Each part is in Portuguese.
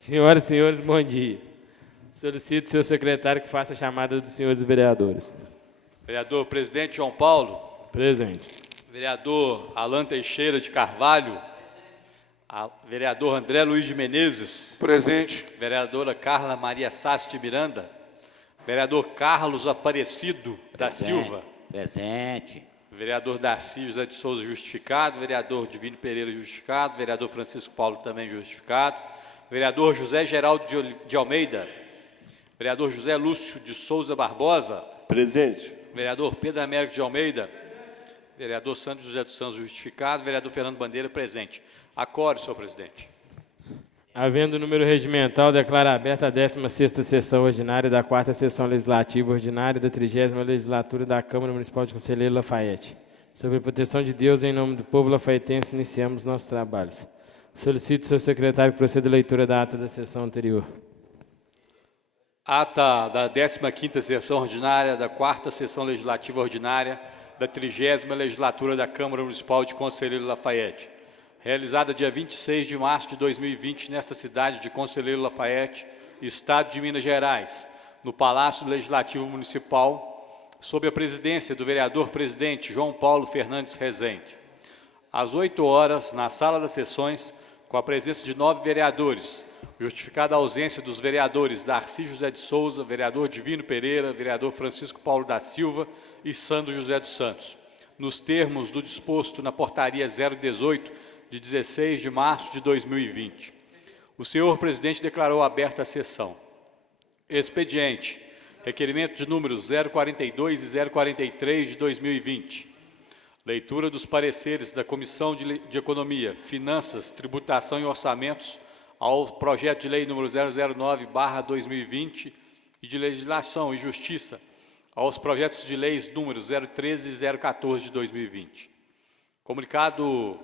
Senhoras e senhores, bom dia. Solicito ao senhor secretário que faça a chamada dos senhores vereadores. Vereador presidente João Paulo. Presente. Vereador Alan Teixeira de Carvalho. Vereador André Luiz de Menezes. Presente. Vereadora Carla Maria Sassi de Miranda. Vereador Carlos Aparecido da Silva. Presente. Vereador Darcy José de Souza, justificado. Vereador Divino Pereira, justificado. Vereador Francisco Paulo, também justificado. Vereador José Geraldo de Almeida. Vereador José Lúcio de Souza Barbosa. Presente. Vereador Pedro Américo de Almeida. Vereador Santos José dos Santos, justificado. Vereador Fernando Bandeira, presente. Acorde, senhor presidente. Havendo número regimental, declaro aberta a 16ª sessão ordinária da 4ª sessão legislativa ordinária da 30ª legislatura da Câmara Municipal de Conselheiro Lafaiete. Sobre a proteção de Deus, em nome do povo lafaiense, iniciamos nossos trabalhos. Solicito ao senhor secretário que proceda a leitura da ata da sessão anterior. Ata da 15ª sessão ordinária da 4ª sessão legislativa ordinária da 30ª legislatura da Câmara Municipal de Conselheiro Lafaiete. Realizada dia 26 de março de 2020, nesta cidade de Conselheiro Lafaiete, Estado de Minas Gerais, no Palácio Legislativo Municipal, sob a presidência do vereador-presidente João Paulo Fernandes Rezende. Às 8 horas, na sala das sessões, com a presença de 9 vereadores, justificada a ausência dos vereadores Darcy José de Souza, vereador Divino Pereira, vereador Francisco Paulo da Silva e Sandro José dos Santos, nos termos do disposto na portaria 018, de 16 de março de 2020. O senhor presidente declarou aberta a sessão. Expediente. Requerimento de números 042 e 043 de 2020. Leitura dos pareceres da Comissão de Economia, Finanças, Tributação e Orçamentos ao projeto de lei número 009/2020 e de Legislação e Justiça aos projetos de leis números 013 e 014 de 2020. Comunicado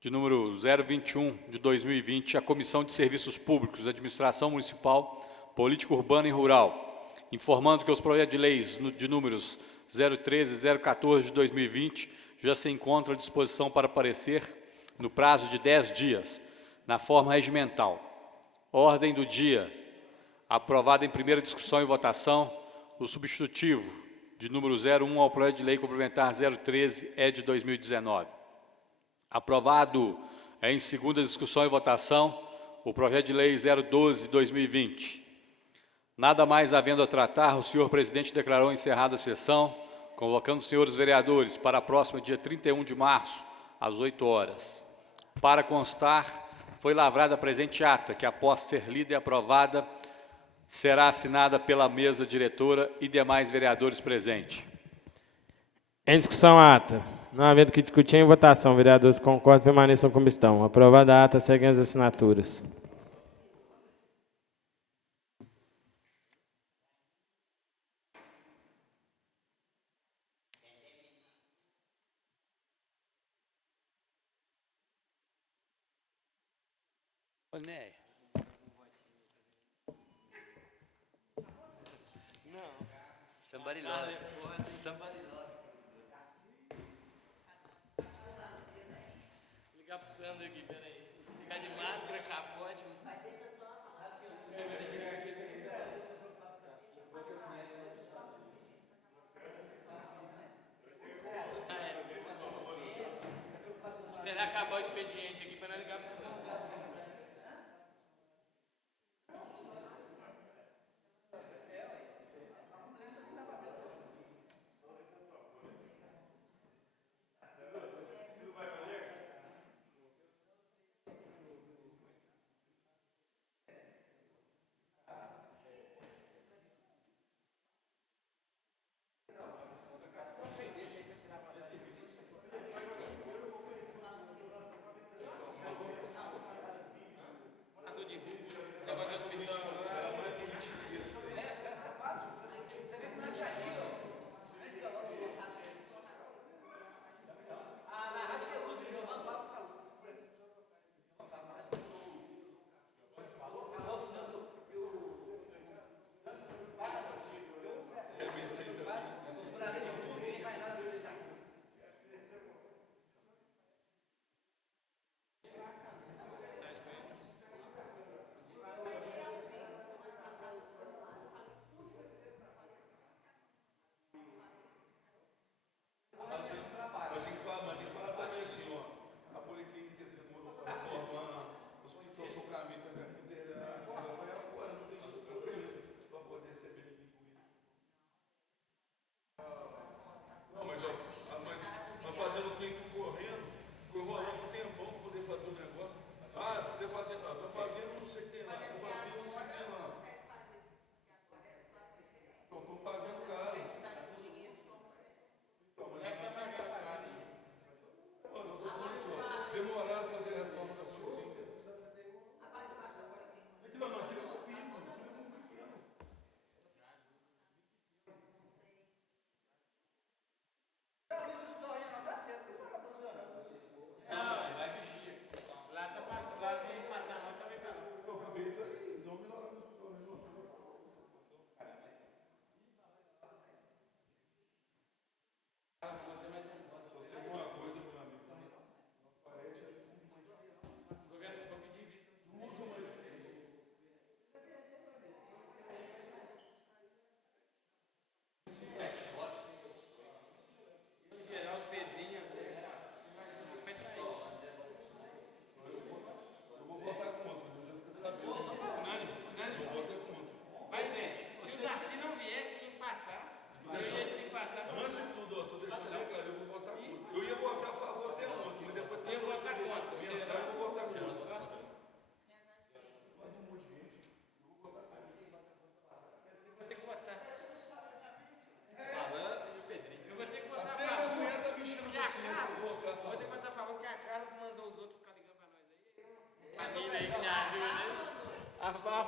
de número 021 de 2020, a Comissão de Serviços Públicos, Administração Municipal, Política Urbana e Rural, informando que os projetos de leis de números 013 e 014 de 2020 já se encontram à disposição para parecer no prazo de 10 dias, na forma regimental. Ordem do dia, aprovada em primeira discussão e votação, o substitutivo de número 01 ao projeto de lei complementar 013 é de 2019. Aprovado em segunda discussão e votação, o projeto de lei 012 de 2020. Nada mais havendo a tratar, o senhor presidente declarou encerrada a sessão, convocando os senhores vereadores para a próxima dia 31 de março, às 8 horas. Para constar, foi lavrada a presente ata, que após ser lida e aprovada, será assinada pela mesa diretora e demais vereadores presentes. Em discussão a ata. Não havendo que discutir em votação, vereadores concordam, permaneçam como estão. Aprovada a ata, seguem as assinaturas. Somebody love. Somebody love. Ligar pro Sandro aqui, peraí. Ficar de máscara, capote. Mas deixa só. Esperar acabar o expediente aqui para não ligar pro Sandro.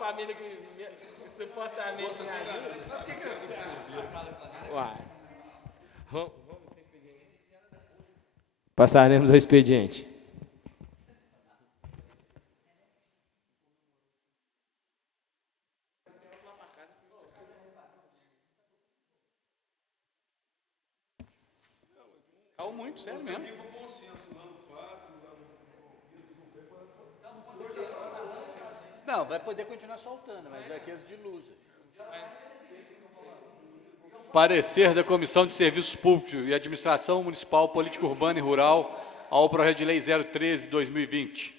família que supostamente me ajuda. Uai. Passaremos ao expediente. Caiu muito, sério mesmo. Não, vai poder continuar soltando, mas é aqueles de luz. Parecer da Comissão de Serviços Públicos e Administração Municipal, Política Urbana e Rural ao projeto de lei 013/2020.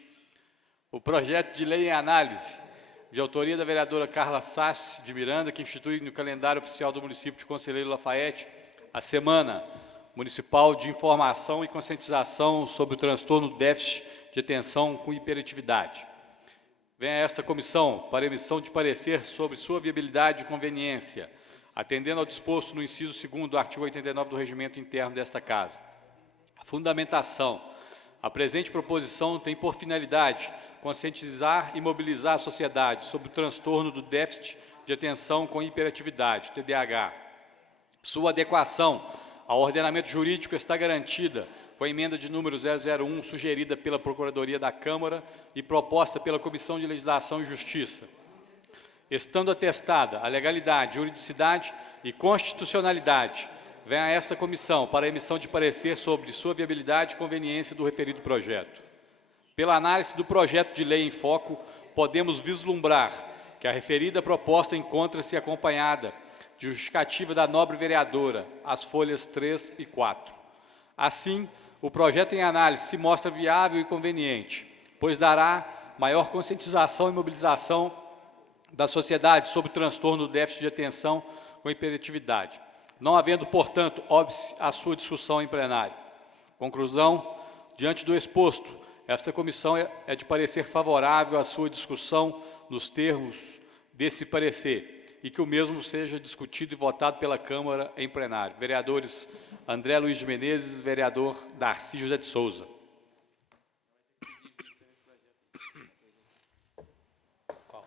O projeto de lei em análise, de autoria da vereadora Carla Sassi de Miranda, que institui no calendário oficial do município de Conselheiro Lafayette a Semana Municipal de Informação e Conscientização sobre o transtorno do déficit de atenção com hiperatividade. Venha a esta comissão para emissão de parecer sobre sua viabilidade e conveniência, atendendo ao disposto no inciso 2º do artigo 89 do Regimento Interno desta Casa. A fundamentação. A presente proposição tem por finalidade conscientizar e mobilizar a sociedade sobre o transtorno do déficit de atenção com hiperatividade, TDAH. Sua adequação ao ordenamento jurídico está garantida com a emenda de número 001, sugerida pela Procuradoria da Câmara e proposta pela Comissão de Legislação e Justiça. Estando atestada a legalidade, juridicidade e constitucionalidade, venha a esta comissão para a emissão de parecer sobre sua viabilidade e conveniência do referido projeto. Pela análise do projeto de lei em foco, podemos vislumbrar que a referida proposta encontra-se acompanhada de justificativa da nobre vereadora, as folhas 3 e 4. Assim, o projeto em análise se mostra viável e conveniente, pois dará maior conscientização e mobilização da sociedade sobre o transtorno do déficit de atenção com hiperatividade, não havendo, portanto, óbice a sua discussão em plenário. Conclusão, diante do exposto, esta comissão é de parecer favorável à sua discussão nos termos desse parecer e que o mesmo seja discutido e votado pela Câmara em plenário. Vereadores André Luiz de Menezes, vereador Darcy José de Souza. Qual?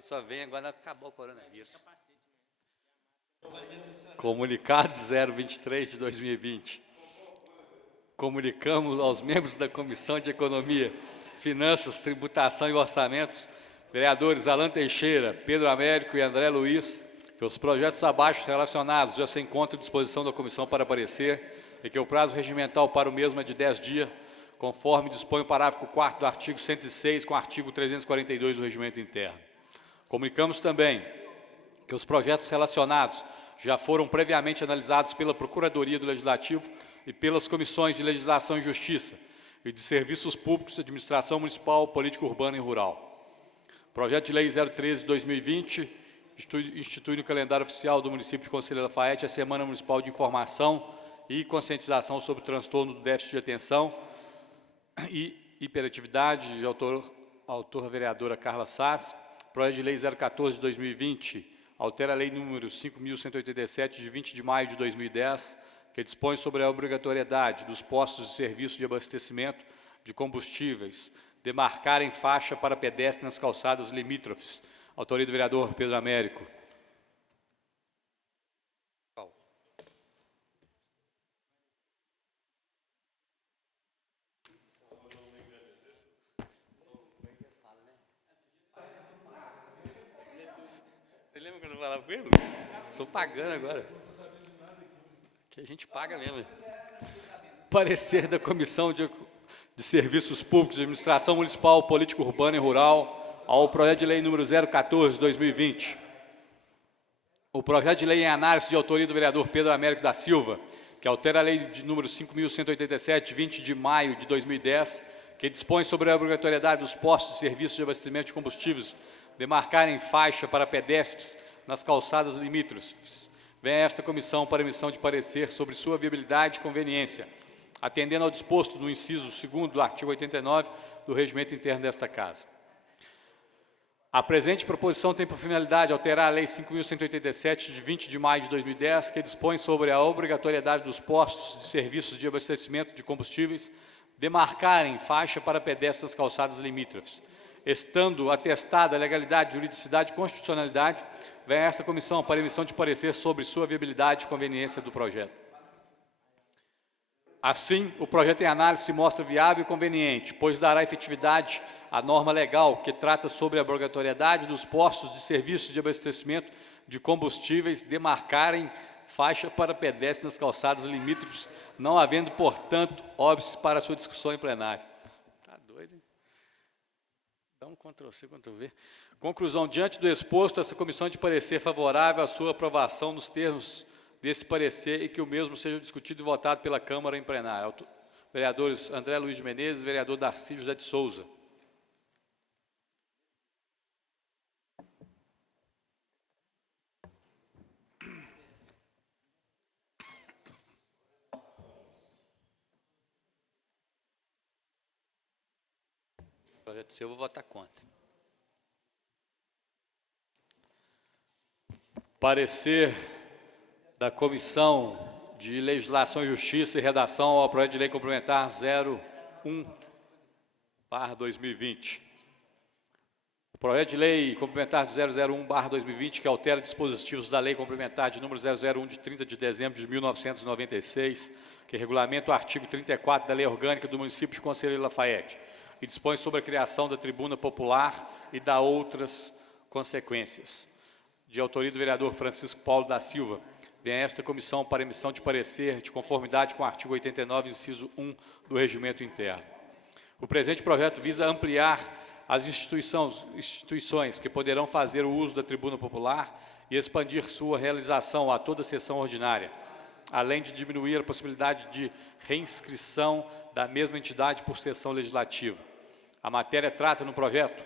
Só vem agora, acabou o coronavírus. Comunicado 023 de 2020. Comunicamos aos membros da Comissão de Economia, Finanças, Tributação e Orçamentos, vereadores Alan Teixeira, Pedro Américo e André Luiz, que os projetos abaixo relacionados já se encontram à disposição da comissão para parecer e que o prazo regimental para o mesmo é de 10 dias, conforme dispõe o parágrafo 4º do artigo 106 com o artigo 342 do Regimento Interno. Comunicamos também que os projetos relacionados já foram previamente analisados pela Procuradoria do Legislativo e pelas Comissões de Legislação e Justiça e de Serviços Públicos, Administração Municipal, Política Urbana e Rural. Projeto de Lei 013/2020 institui no calendário oficial do município de Conselheiro Lafayette a Semana Municipal de Informação e Conscientização sobre o transtorno do déficit de atenção e hiperatividade, de autora vereadora Carla Sassi. Projeto de Lei 014/2020 altera a Lei número 5.187, de 20 de maio de 2010, que dispõe sobre a obrigatoriedade dos postos de serviço de abastecimento de combustíveis demarcarem faixa para pedestres nas calçadas limítrofes. Autoria do vereador Pedro Américo. Você lembra quando eu falava com ele? Estou pagando agora. Que a gente paga mesmo. Parecer da Comissão de Serviços Públicos de Administração Municipal, Política Urbana e Rural ao projeto de lei número 014/2020. O projeto de lei em análise de autoria do vereador Pedro Américo da Silva, que altera a lei de número 5.187, de 20 de maio de 2010, que dispõe sobre a obrigatoriedade dos postos de serviço de abastecimento de combustíveis demarcarem faixa para pedestres nas calçadas limítrofes. Vem a esta comissão para emissão de parecer sobre sua viabilidade e conveniência, atendendo ao disposto no inciso 2º do artigo 89 do Regimento Interno desta Casa. A presente proposição tem por finalidade alterar a Lei 5.187, de 20 de maio de 2010, que dispõe sobre a obrigatoriedade dos postos de serviços de abastecimento de combustíveis demarcarem faixa para pedestres nas calçadas limítrofes. Estando atestada a legalidade, juridicidade e constitucionalidade, vem a esta comissão para emissão de parecer sobre sua viabilidade e conveniência do projeto. Assim, o projeto em análise se mostra viável e conveniente, pois dará efetividade à norma legal que trata sobre a obrigatoriedade dos postos de serviço de abastecimento de combustíveis demarcarem faixa para pedestres nas calçadas limítrofes, não havendo, portanto, óbice para sua discussão em plenário. Tá doido, hein? Dá um Ctrl+C, Ctrl+V. Conclusão, diante do exposto, essa comissão de parecer favorável à sua aprovação nos termos desse parecer e que o mesmo seja discutido e votado pela Câmara em plenário. Vereadores André Luiz de Menezes, vereador Darcy José de Souza. Projeto seu, eu vou votar contra. Parecer da Comissão de Legislação e Justiça e Redação ao projeto de lei complementar 01/2020. O projeto de lei complementar 001/2020, que altera dispositivos da lei complementar de número 001 de 30 de dezembro de 1996, que regulamenta o artigo 34 da Lei Orgânica do Município de Conselheiro Lafayette e dispõe sobre a criação da tribuna popular e da outras consequências. De autoria do vereador Francisco Paulo da Silva, vem a esta comissão para emissão de parecer de conformidade com o artigo 89, inciso 1 do Regimento Interno. O presente projeto visa ampliar as instituições que poderão fazer o uso da tribuna popular e expandir sua realização a toda sessão ordinária, além de diminuir a possibilidade de reinscrição da mesma entidade por sessão legislativa. A matéria tratada no projeto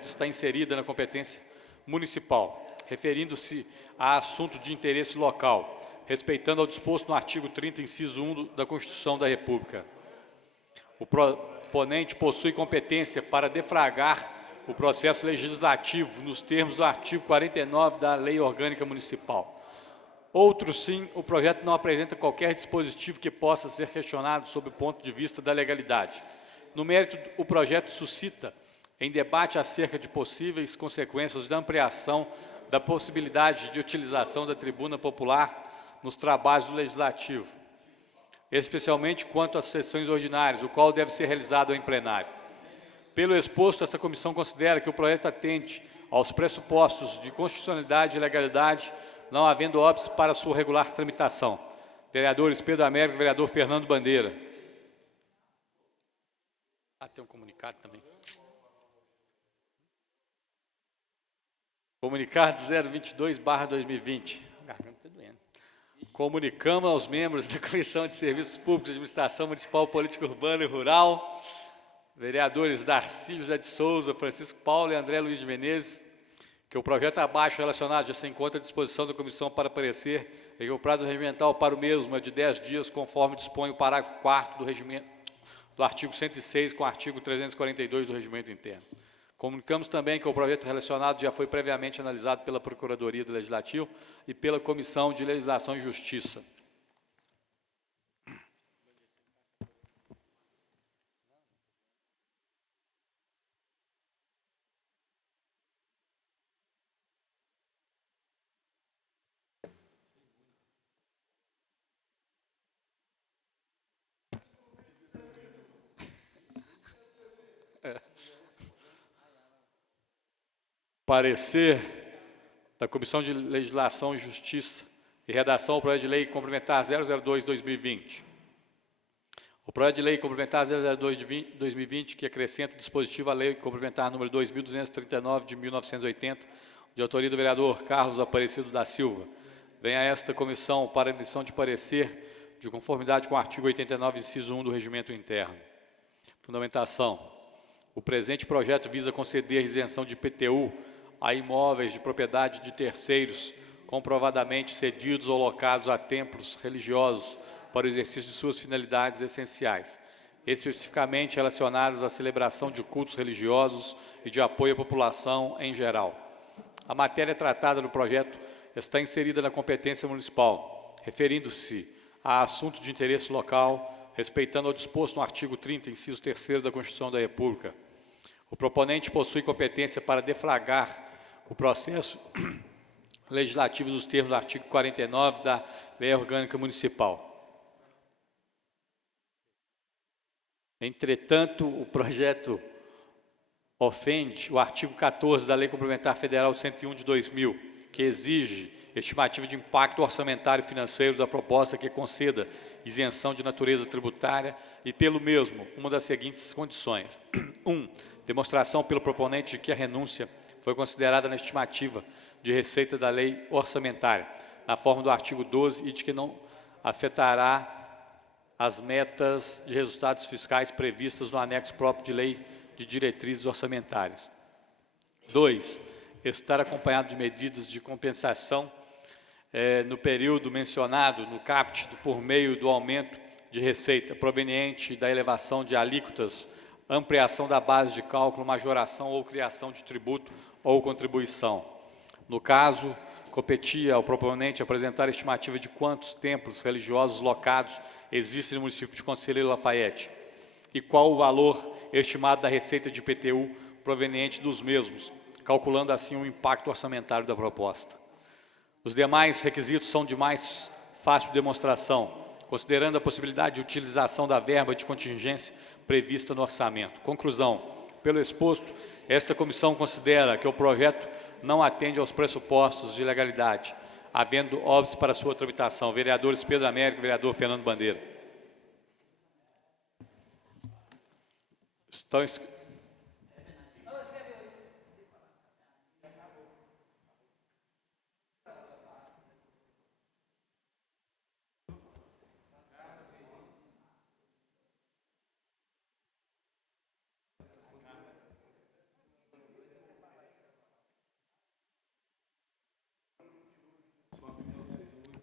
está inserida na competência municipal, referindo-se a assunto de interesse local, respeitando ao disposto no artigo 30, inciso 1 da Constituição da República. O proponente possui competência para defragar o processo legislativo nos termos do artigo 49 da Lei Orgânica Municipal. Outro sim, o projeto não apresenta qualquer dispositivo que possa ser questionado sob o ponto de vista da legalidade. No mérito, o projeto suscita em debate acerca de possíveis consequências da ampliação da possibilidade de utilização da tribuna popular nos trabalhos do Legislativo, especialmente quanto às sessões ordinárias, o qual deve ser realizado em plenário. Pelo exposto, essa comissão considera que o projeto atende aos pressupostos de constitucionalidade e legalidade, não havendo óbice para sua regular tramitação. Vereadores Pedro Américo e vereador Fernando Bandeira. Tem um comunicado também. Comunicado 022/2020. Garganta está doendo. Comunicamos aos membros da Comissão de Serviços Públicos de Administração Municipal, Política Urbana e Rural, vereadores Darcy José de Souza, Francisco Paulo e André Luiz de Menezes, que o projeto abaixo relacionado já se encontra à disposição da comissão para parecer e que o prazo regimental para o mesmo é de 10 dias, conforme dispõe o parágrafo 4º do artigo 106 com o artigo 342 do Regimento Interno. Comunicamos também que o projeto relacionado já foi previamente analisado pela Procuradoria do Legislativo e pela Comissão de Legislação e Justiça. Parecer da Comissão de Legislação e Justiça e redação ao projeto de lei complementar 002/2020. O projeto de lei complementar 002/2020, que acrescenta dispositivo à lei complementar número 2239 de 1980, de autoria do vereador Carlos Aparecido da Silva, vem a esta comissão para emissão de parecer de conformidade com o artigo 89, inciso 1 do Regimento Interno. Fundamentação. O presente projeto visa conceder isenção de IPTU a imóveis de propriedade de terceiros comprovadamente cedidos ou locados a templos religiosos para o exercício de suas finalidades essenciais, especificamente relacionadas à celebração de cultos religiosos e de apoio à população em geral. A matéria tratada no projeto está inserida na competência municipal, referindo-se a assunto de interesse local, respeitando o disposto no artigo 30, inciso 3º da Constituição da República. O proponente possui competência para deflagrar o processo legislativo dos termos do artigo 49 da Lei Orgânica Municipal. Entretanto, o projeto ofende o artigo 14 da Lei Complementar Federal 101 de 2000, que exige estimativa de impacto orçamentário e financeiro da proposta que conceda isenção de natureza tributária e, pelo mesmo, uma das seguintes condições. 1. Demonstração pelo proponente de que a renúncia foi considerada na estimativa de receita da lei orçamentária, na forma do artigo 12, e de que não afetará as metas de resultados fiscais previstas no anexo próprio de lei de diretrizes orçamentárias. 2. Estar acompanhado de medidas de compensação no período mencionado no CAPT por meio do aumento de receita proveniente da elevação de alíquotas, ampliação da base de cálculo, majoração ou criação de tributo ou contribuição. No caso, competia ao proponente apresentar a estimativa de quantos templos religiosos locados existem no município de Conselheiro Lafaiete e qual o valor estimado da receita de IPTU proveniente dos mesmos, calculando assim o impacto orçamentário da proposta. Os demais requisitos são de mais fácil demonstração, considerando a possibilidade de utilização da verba de contingência prevista no orçamento. Conclusão: pelo exposto, esta comissão considera que o projeto não atende aos pressupostos de legalidade, havendo óbice para sua tramitação. Vereadores Pedro Américo e vereador Fernando Bandeira.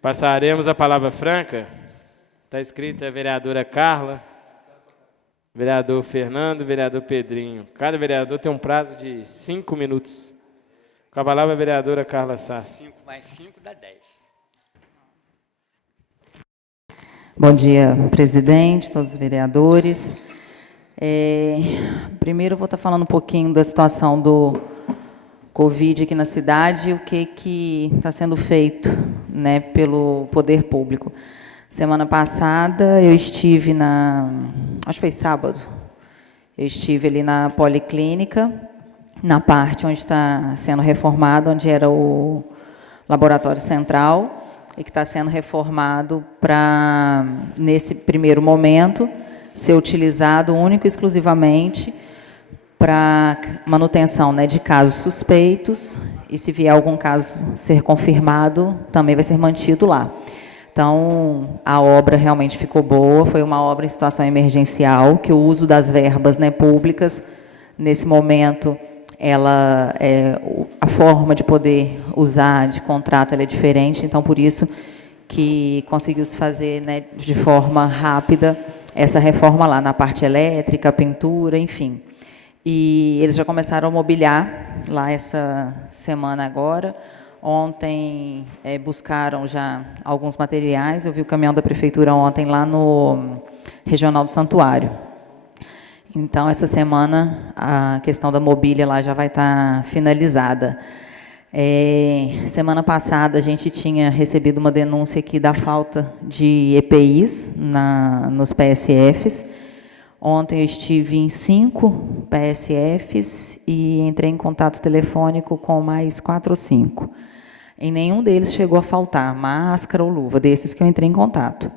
Passaremos a palavra franca. Está escrito a vereadora Carla, vereador Fernando, vereador Pedrinho. Cada vereador tem um prazo de 5 minutos. Com a palavra a vereadora Carla Sassi. 5 mais 5 dá 10. Bom dia, presidente, todos os vereadores. Primeiro, eu vou estar falando um pouquinho da situação do Covid aqui na cidade e o que está sendo feito, né, pelo poder público. Semana passada, eu estive acho que foi sábado, eu estive ali na Policlínica, na parte onde está sendo reformado, onde era o laboratório central, e que está sendo reformado para, nesse primeiro momento, ser utilizado único e exclusivamente para manutenção, né, de casos suspeitos, e se vier algum caso ser confirmado, também vai ser mantido lá. Então, a obra realmente ficou boa, foi uma obra em situação emergencial, que o uso das verbas, né, públicas, nesse momento, a forma de poder usar de contrato ela é diferente, então, por isso que conseguiu-se fazer, né, de forma rápida essa reforma lá, na parte elétrica, pintura, enfim. E eles já começaram a mobiliar lá essa semana agora. Ontem buscaram já alguns materiais, eu vi o caminhão da prefeitura ontem lá no Regional do Santuário. Então, essa semana, a questão da mobília lá já vai estar finalizada. Semana passada, a gente tinha recebido uma denúncia aqui da falta de EPIs nos PSFs. Ontem eu estive em 5 PSFs e entrei em contato telefônico com mais 4 ou 5. Em nenhum deles chegou a faltar máscara ou luva, desses que eu entrei em contato.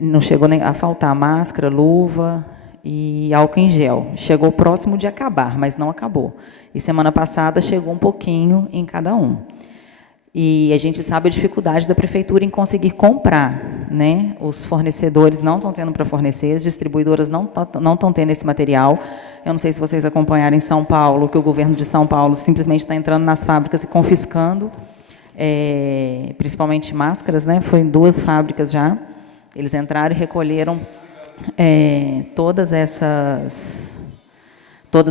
Não chegou a faltar máscara, luva e álcool em gel. Chegou próximo de acabar, mas não acabou. E semana passada chegou um pouquinho em cada um. E a gente sabe a dificuldade da prefeitura em conseguir comprar, né? Os fornecedores não estão tendo para fornecer, as distribuidoras não estão tendo esse material. Eu não sei se vocês acompanharam em São Paulo, que o governo de São Paulo simplesmente está entrando nas fábricas e confiscando, principalmente máscaras, né? Foi em 2 fábricas já. Eles entraram e recolheram todas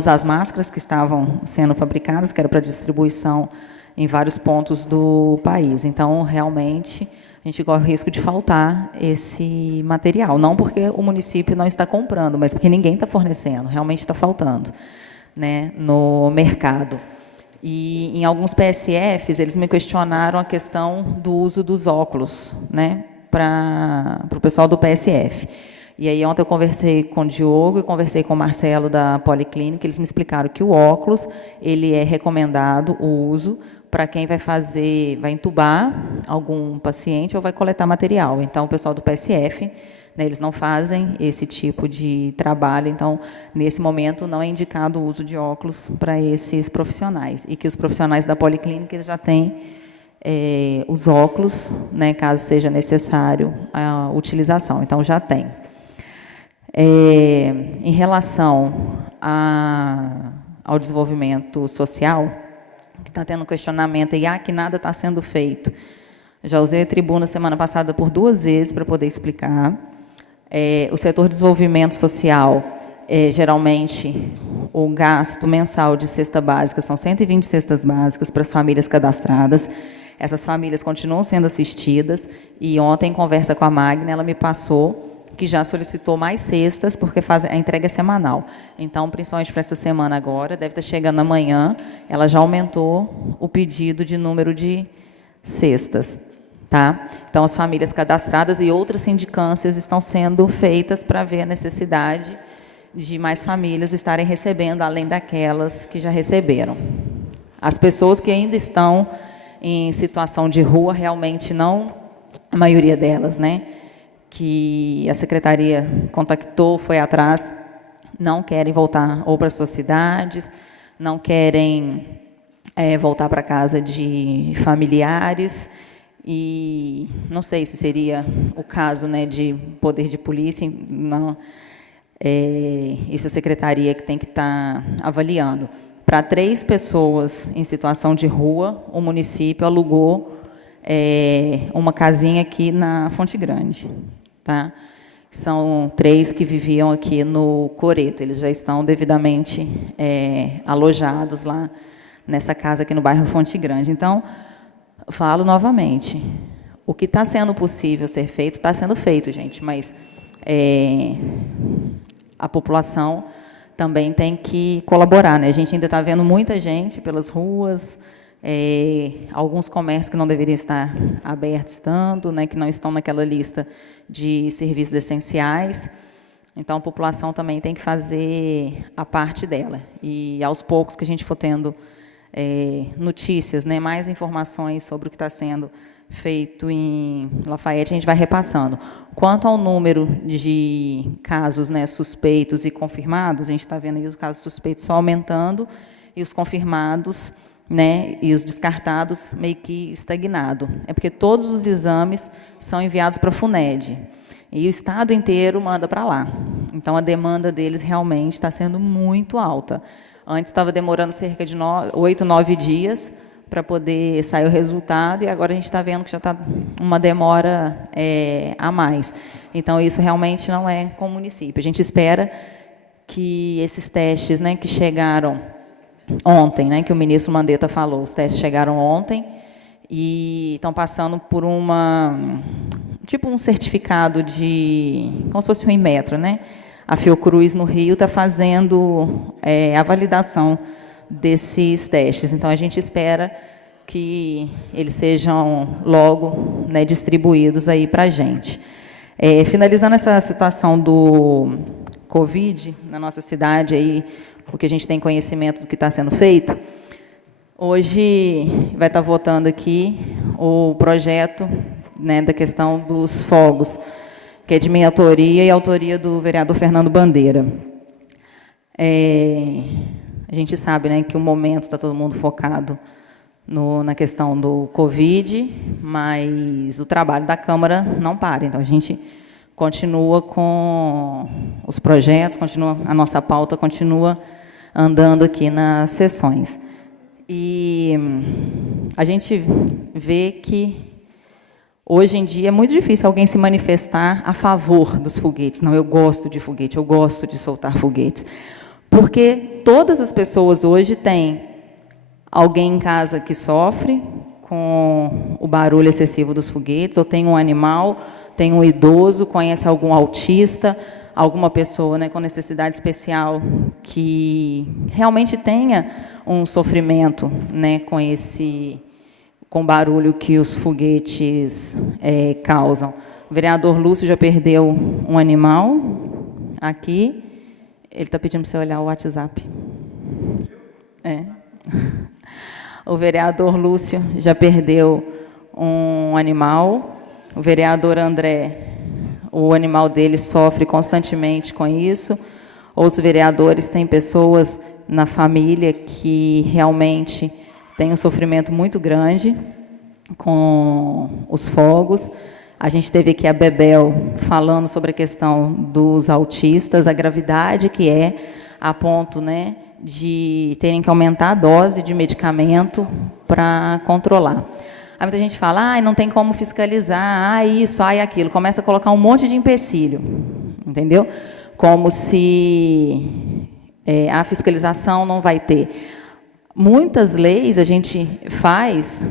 as máscaras que estavam sendo fabricadas, que era para distribuição em vários pontos do país. Então, realmente, a gente corre o risco de faltar esse material. Não porque o município não está comprando, mas porque ninguém está fornecendo, realmente está faltando, né, no mercado. E em alguns PSFs, eles me questionaram a questão do uso dos óculos, né, para o pessoal do PSF. E aí ontem eu conversei com o Diogo e conversei com o Marcelo da Policlínica, eles me explicaram que o óculos, ele é recomendado o uso para quem vai entubar algum paciente ou vai coletar material. Então, o pessoal do PSF, né, eles não fazem esse tipo de trabalho, então, nesse momento, não é indicado o uso de óculos para esses profissionais. E que os profissionais da Policlínica eles já têm os óculos, né, caso seja necessário a utilização. Então, já tem. Em relação ao desenvolvimento social, que está tendo questionamento e que nada está sendo feito. Já usei a tribuna semana passada por 2 vezes para poder explicar. O setor de desenvolvimento social, geralmente, o gasto mensal de cesta básica são 120 cestas básicas para as famílias cadastradas. Essas famílias continuam sendo assistidas e ontem, em conversa com a Magna, ela me passou que já solicitou mais cestas, porque a entrega é semanal. Então, principalmente para essa semana agora, deve estar chegando amanhã, ela já aumentou o pedido de número de cestas. Tá? Então, as famílias cadastradas e outras sindicâncias estão sendo feitas para ver a necessidade de mais famílias estarem recebendo, além daquelas que já receberam. As pessoas que ainda estão em situação de rua, realmente não, a maioria delas, né, que a secretaria contactou, foi atrás, não querem voltar ou para suas cidades, não querem voltar para casa de familiares, e não sei se seria o caso, né, de poder de polícia, não, isso é a secretaria que tem que estar avaliando. Para 3 pessoas em situação de rua, o município alugou uma casinha aqui na Fonte Grande. Tá? São 3 que viviam aqui no Coreto, eles já estão devidamente alojados lá nessa casa aqui no bairro Fonte Grande. Então, falo novamente, o que está sendo possível ser feito, está sendo feito, gente, mas a população também tem que colaborar, né? A gente ainda está vendo muita gente pelas ruas, alguns comércios que não deveriam estar abertos estando, né, que não estão naquela lista de serviços essenciais. Então, a população também tem que fazer a parte dela. E, aos poucos que a gente for tendo notícias, né, mais informações sobre o que está sendo feito em Lafayette, a gente vai repassando. Quanto ao número de casos, né, suspeitos e confirmados, a gente está vendo aí os casos suspeitos só aumentando e os confirmados, né, e os descartados meio que estagnado. É porque todos os exames são enviados para a FUNED e o estado inteiro manda para lá. Então, a demanda deles realmente está sendo muito alta. Antes estava demorando cerca de 8, 9 dias para poder sair o resultado, e agora a gente está vendo que já está uma demora a mais. Então, isso realmente não é com o município. A gente espera que esses testes, né, que chegaram ontem, né, que o ministro Mandetta falou, os testes chegaram ontem e estão passando por tipo um certificado como se fosse um Inmetro, né? A Fiocruz no Rio está fazendo a validação desses testes. Então, a gente espera que eles sejam logo, né, distribuídos aí para a gente. Finalizando essa situação do Covid na nossa cidade, aí, o que a gente tem conhecimento do que está sendo feito, hoje vai estar votando aqui o projeto, né, da questão dos fogos, que é de minha autoria e autoria do vereador Fernando Bandeira. A gente sabe, né, que o momento está todo mundo focado na questão do Covid, mas o trabalho da Câmara não para. Então, a gente continua com os projetos, a nossa pauta continua andando aqui nas sessões. E a gente vê que, hoje em dia, é muito difícil alguém se manifestar a favor dos foguetes. Não, eu gosto de foguete, eu gosto de soltar foguetes. Porque todas as pessoas hoje têm alguém em casa que sofre com o barulho excessivo dos foguetes, ou tem um animal, tem um idoso, conhece algum autista, alguma pessoa, né, com necessidade especial que realmente tenha um sofrimento, né, com o barulho que os foguetes causam. O vereador Lúcio já perdeu um animal aqui. Ele está pedindo para você olhar o WhatsApp. O vereador Lúcio já perdeu um animal. O vereador André, o animal dele sofre constantemente com isso. Outros vereadores têm pessoas na família que realmente têm um sofrimento muito grande com os fogos. A gente teve aqui a Bebel falando sobre a questão dos autistas, a gravidade que é, a ponto, né, de terem que aumentar a dose de medicamento para controlar. Aí muita gente fala, não tem como fiscalizar, isso, aquilo. Começa a colocar um monte de empecilho, entendeu? Como se a fiscalização não vai ter. Muitas leis a gente faz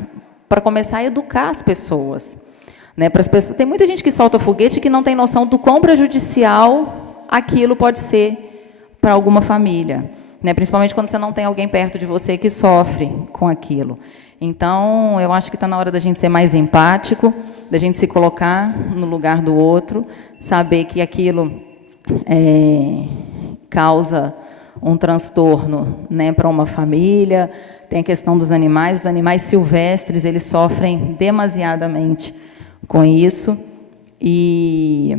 para começar a educar as pessoas. Né, para as pessoas. Tem muita gente que solta foguete que não tem noção do quão prejudicial aquilo pode ser para alguma família. Né, principalmente quando você não tem alguém perto de você que sofre com aquilo. Então, eu acho que está na hora da gente ser mais empático, da gente se colocar no lugar do outro, saber que aquilo causa um transtorno, né, para uma família. Tem a questão dos animais. Os animais silvestres, eles sofrem demasiadamente com isso, e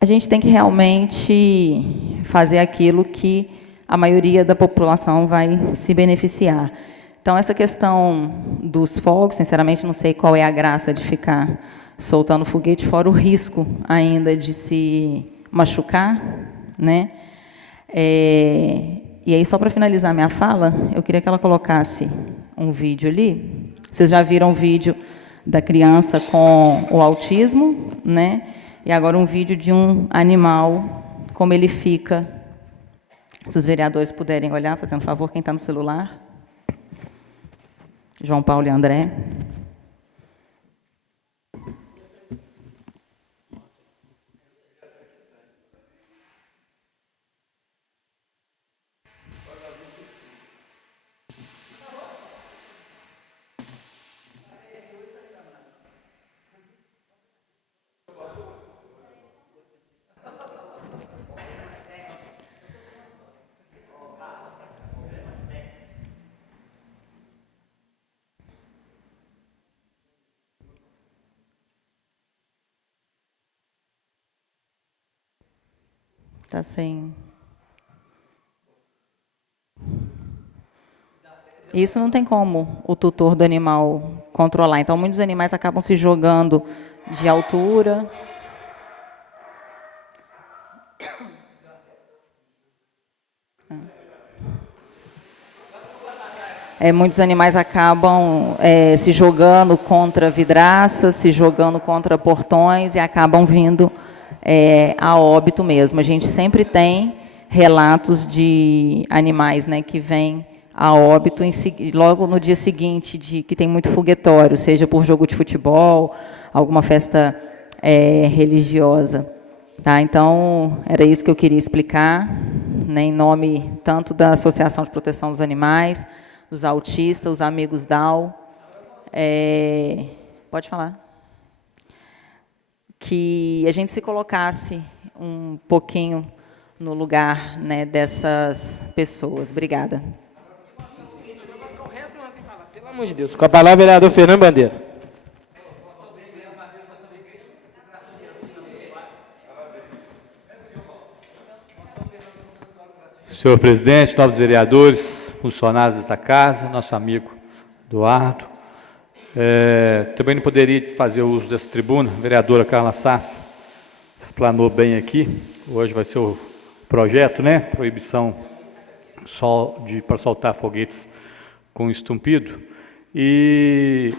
a gente tem que realmente fazer aquilo que a maioria da população vai se beneficiar. Então, essa questão dos fogos, sinceramente, não sei qual é a graça de ficar soltando foguete, fora o risco ainda de se machucar, né? E aí, só para finalizar minha fala, eu queria que ela colocasse um vídeo ali. Vocês já viram o vídeo da criança com o autismo, né? E agora um vídeo de um animal, como ele fica. Se os vereadores puderem olhar, fazendo favor, quem está no celular. João Paulo e André. Está sem... Isso não tem como o tutor do animal controlar. Então, muitos animais acabam se jogando de altura. Muitos animais acabam se jogando contra vidraças, se jogando contra portões e acabam vindo a óbito mesmo. A gente sempre tem relatos de animais, né, que vêm a óbito logo no dia seguinte, que tem muito foguetório, seja por jogo de futebol, alguma festa religiosa. Tá? Então, era isso que eu queria explicar, né, em nome tanto da Associação de Proteção dos Animais, dos autistas, os amigos DAO. Pode falar. Que a gente se colocasse um pouquinho no lugar, né, dessas pessoas. Obrigada. Pelo amor de Deus. Com a palavra, vereador Fernando Bandeira. Senhor presidente, novos vereadores, funcionários dessa casa, nosso amigo Eduardo. Também não poderia fazer uso dessa tribuna, a vereadora Carla Sassa explanou bem aqui. Hoje vai ser o projeto, né? Proibição para soltar foguetes com estumpido. E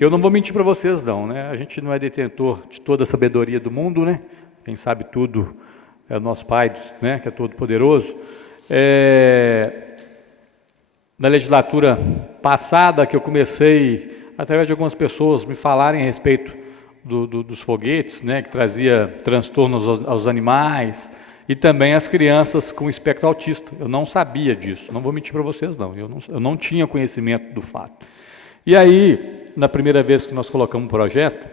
eu não vou mentir para vocês não, né? A gente não é detentor de toda a sabedoria do mundo, né? Quem sabe tudo é o nosso Pai, né? Que é todo poderoso. na legislatura passada, que eu comecei, através de algumas pessoas, me falarem a respeito dos foguetes, né, que trazia transtornos aos animais, e também as crianças com espectro autista. Eu não sabia disso, não vou mentir para vocês, não. Eu não tinha conhecimento do fato. E aí, na primeira vez que nós colocamos o projeto,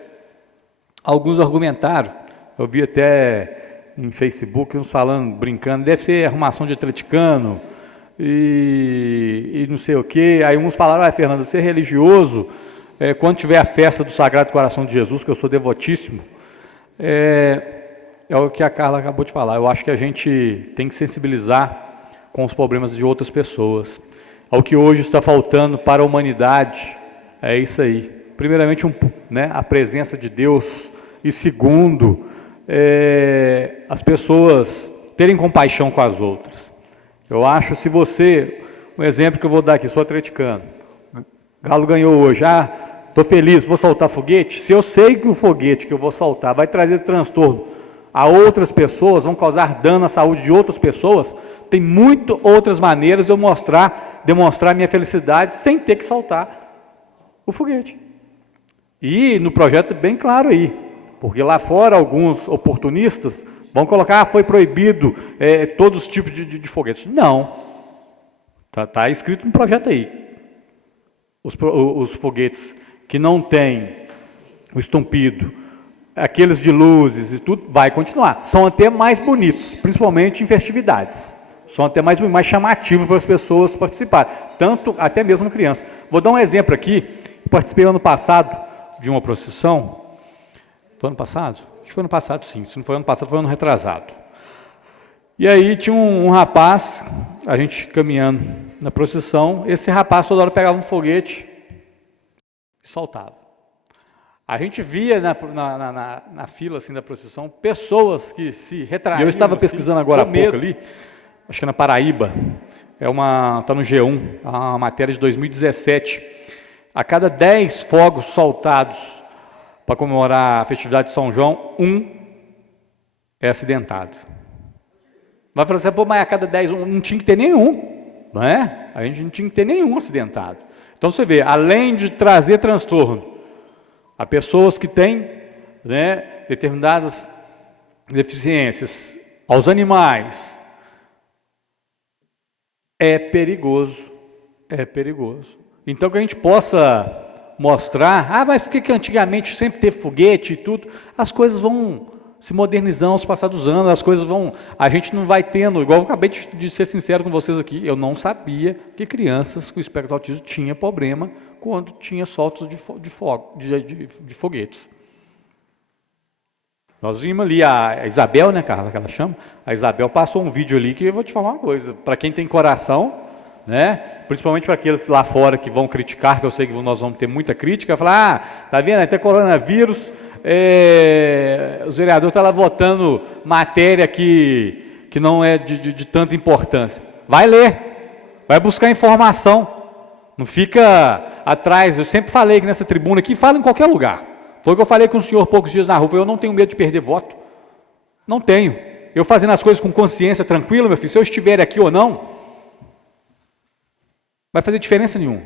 alguns argumentaram, eu vi até em Facebook uns falando, brincando, deve ser arrumação de atleticano, e não sei o quê. Aí uns falaram, Fernando, você é religioso, quando tiver a festa do Sagrado Coração de Jesus, que eu sou devotíssimo, é o que a Carla acabou de falar. Eu acho que a gente tem que sensibilizar com os problemas de outras pessoas. O que hoje está faltando para a humanidade é isso aí. Primeiramente, a presença de Deus. E segundo, as pessoas terem compaixão com as outras. Eu acho, se você... Um exemplo que eu vou dar aqui, sou atleticano. Galo ganhou hoje. Estou feliz, vou soltar foguete. Se eu sei que o foguete que eu vou soltar vai trazer transtorno a outras pessoas, vão causar dano à saúde de outras pessoas, tem muitas outras maneiras de eu demonstrar minha felicidade sem ter que soltar o foguete. E no projeto bem claro aí, porque lá fora alguns oportunistas vão colocar, foi proibido todos os tipos de foguetes. Não, está escrito no projeto aí. Os foguetes que não têm o estompido, aqueles de luzes e tudo, vai continuar. São até mais bonitos, principalmente em festividades. São até mais chamativos para as pessoas participarem, tanto até mesmo crianças. Vou dar um exemplo aqui. Participei ano passado de uma procissão. Foi ano passado? Acho que foi ano passado, sim. Se não foi ano passado, foi ano retrasado. E aí tinha um rapaz, a gente caminhando na procissão, esse rapaz toda hora pegava um foguete e soltava. A gente via na fila assim, da procissão pessoas que se retraíam. Eu estava pesquisando agora há pouco ali, acho que é na Paraíba, está no G1, uma matéria de 2017. A cada 10 fogos soltados para comemorar a festividade de São João, um é acidentado. Vai falar assim, mas a cada 10, não tinha que ter nenhum, não é? A gente não tinha que ter nenhum acidentado. Então você vê, além de trazer transtorno a pessoas que têm determinadas deficiências, aos animais, é perigoso. Então que a gente possa mostrar, mas por que antigamente sempre teve foguete e tudo? As coisas vão se modernizando aos passados dos anos, as coisas a gente não vai tendo, igual eu acabei de ser sincero com vocês aqui, eu não sabia que crianças com espectro autismo tinham problema quando tinha soltos de foguetes. Nós vimos ali a Isabel, né, Carla, que ela chama, a Isabel passou um vídeo ali que eu vou te falar uma coisa, para quem tem coração, né, principalmente para aqueles lá fora que vão criticar, que eu sei que nós vamos ter muita crítica, falar, tá vendo, até coronavírus, os vereadores estão lá votando matéria que não é de tanta importância. Vai ler, vai buscar informação, não fica atrás. Eu sempre falei que nessa tribuna aqui, fala em qualquer lugar. Foi o que eu falei com o senhor poucos dias na rua, eu não tenho medo de perder voto. Não tenho. Eu fazendo as coisas com consciência tranquila, meu filho, se eu estiver aqui ou não, vai fazer diferença nenhuma.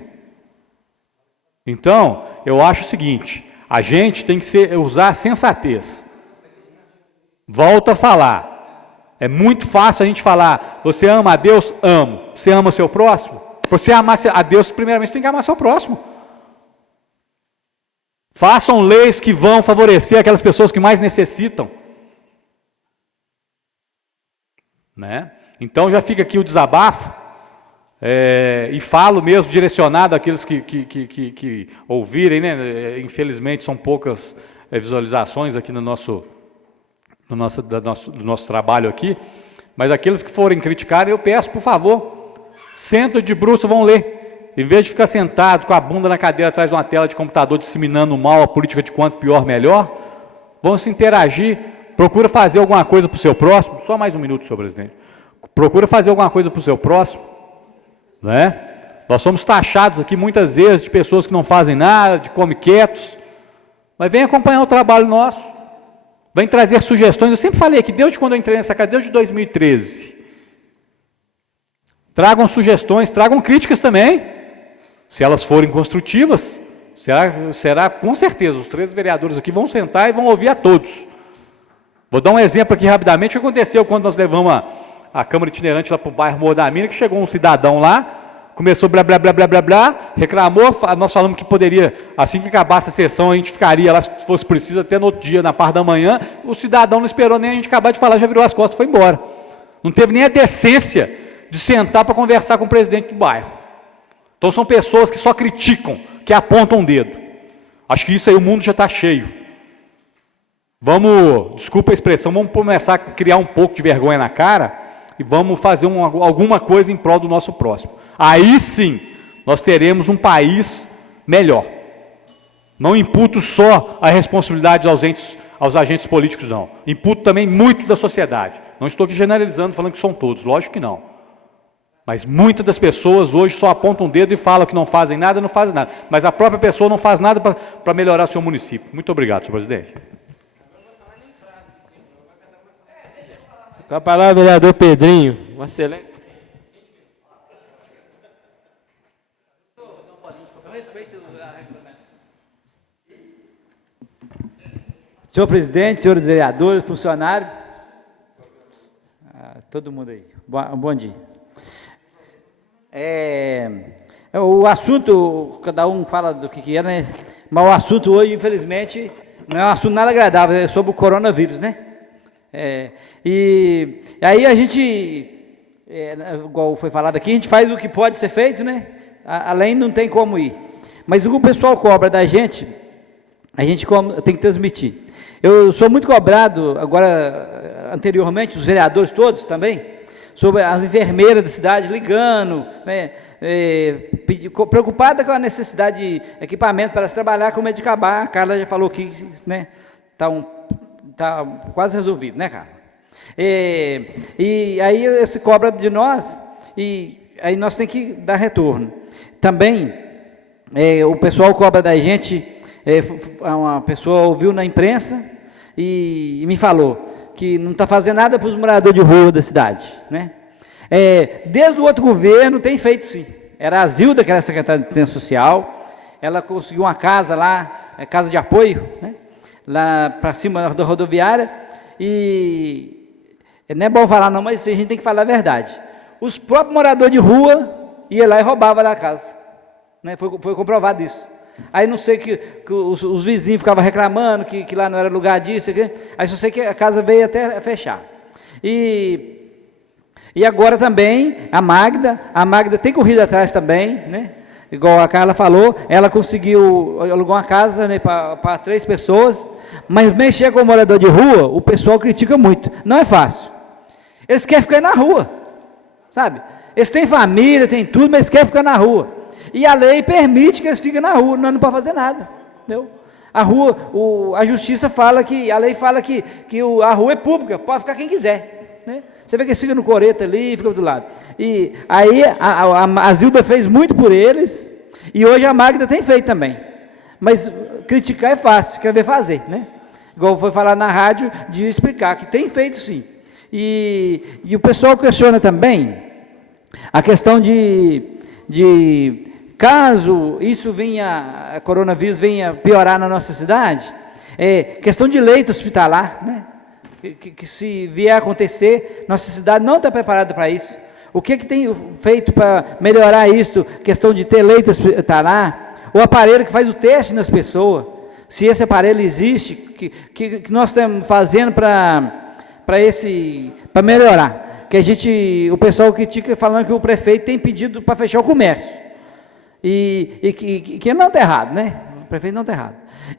Então, eu acho o seguinte, a gente tem que usar a sensatez. Volto a falar. É muito fácil a gente falar, você ama a Deus? Amo. Você ama o seu próximo? Para você amar a Deus, primeiramente você tem que amar seu próximo. Façam leis que vão favorecer aquelas pessoas que mais necessitam. Né? Então já fica aqui o desabafo, e falo mesmo direcionado àqueles que ouvirem, né? Infelizmente são poucas visualizações aqui do nosso trabalho aqui, mas aqueles que forem criticar, eu peço, por favor, senta de bruços, vão ler, em vez de ficar sentado com a bunda na cadeira atrás de uma tela de computador disseminando mal a política de quanto pior, melhor, vão se interagir, procura fazer alguma coisa para o seu próximo, só mais um minuto, senhor presidente, procura fazer alguma coisa para o seu próximo, né? Nós somos taxados aqui muitas vezes de pessoas que não fazem nada, de come quietos, mas vem acompanhar o trabalho nosso, vem trazer sugestões. Eu sempre falei que desde quando eu entrei nessa casa, desde 2013, Tragam sugestões, tragam críticas também. Se elas forem construtivas, será com certeza, os 3 vereadores aqui vão sentar e vão ouvir a todos. Vou dar um exemplo aqui rapidamente. O que aconteceu quando nós levamos a Câmara Itinerante lá para o bairro Morro da Mina, que chegou um cidadão lá, começou blá, blá, blá, blá, blá, blá, reclamou, nós falamos que poderia, assim que acabasse a sessão, a gente ficaria lá, se fosse preciso, até no outro dia, na parte da manhã. O cidadão não esperou nem a gente acabar de falar, já virou as costas e foi embora. Não teve nem a decência de sentar para conversar com o presidente do bairro. Então são pessoas que só criticam, que apontam o dedo. Acho que isso aí o mundo já está cheio. Vamos, desculpa a expressão, vamos começar a criar um pouco de vergonha na cara e vamos fazer alguma coisa em prol do nosso próximo. Aí sim, nós teremos um país melhor. Não imputo só a responsabilidade aos agentes políticos, não. Imputo também muito da sociedade. Não estou aqui generalizando, falando que são todos, lógico que não. Mas muitas das pessoas hoje só apontam o dedo e falam que não fazem nada, não fazem nada. Mas a própria pessoa não faz nada para melhorar o seu município. Muito obrigado, senhor presidente. Com a palavra, vereador Pedrinho. Uma excelente. Senhor presidente, senhores vereadores, funcionários, todo mundo aí, bom dia. O assunto, cada um fala do que é, né? Mas o assunto hoje, infelizmente, não é um assunto nada agradável, é sobre o coronavírus, né? E aí a gente, igual foi falado aqui, a gente faz o que pode ser feito, né? Além não tem como ir. Mas o que o pessoal cobra da gente, a gente tem que transmitir. Eu sou muito cobrado, agora, anteriormente, os vereadores todos também, sobre as enfermeiras da cidade ligando, né, preocupada com a necessidade de equipamento para se trabalhar com medo de acabar. A Carla já falou que, né, tá quase resolvido, né, Carla? E aí se cobra de nós, e aí nós temos que dar retorno. Também, o pessoal cobra da gente, uma pessoa ouviu na imprensa e me falou que não está fazendo nada para os moradores de rua da cidade, né? Desde o outro governo tem feito sim. Era a Zilda, que era secretária de Assistência Social, ela conseguiu uma casa lá, casa de apoio, né? Lá para cima da rodoviária, e não é bom falar não, mas a gente tem que falar a verdade. Os próprios moradores de rua iam lá e roubavam da casa, né? Foi comprovado isso. Aí não sei que os vizinhos ficavam reclamando que lá não era lugar disso, aí só sei que a casa veio até fechar. E agora também a Magda tem corrido atrás também, né? Igual a Carla falou, ela conseguiu alugar uma casa, né, para 3 pessoas, mas mexer com o morador de rua, o pessoal critica muito. Não é fácil. Eles querem ficar na rua, sabe? Eles têm família, têm tudo, mas eles querem ficar na rua. E a lei permite que eles fiquem na rua, não podem fazer nada, entendeu? A rua, a justiça fala que, a lei fala que a rua é pública, pode ficar quem quiser, né? Você vê que eles ficam no coreto ali, fica do lado. E aí a Zilda fez muito por eles, e hoje a Magda tem feito também. Mas criticar é fácil, quer ver fazer, né? Igual foi falar na rádio, de explicar que tem feito sim. E o pessoal questiona também a questão de caso isso a coronavírus venha piorar na nossa cidade, questão de leito hospitalar, né? Que se vier a acontecer, nossa cidade não está preparada para isso. O que tem feito para melhorar isso? Questão de ter leito hospitalar, o aparelho que faz o teste nas pessoas, se esse aparelho existe, que nós estamos fazendo para melhorar. Que o pessoal critica falando que o prefeito tem pedido para fechar o comércio. E que não está errado, né? O prefeito não está errado.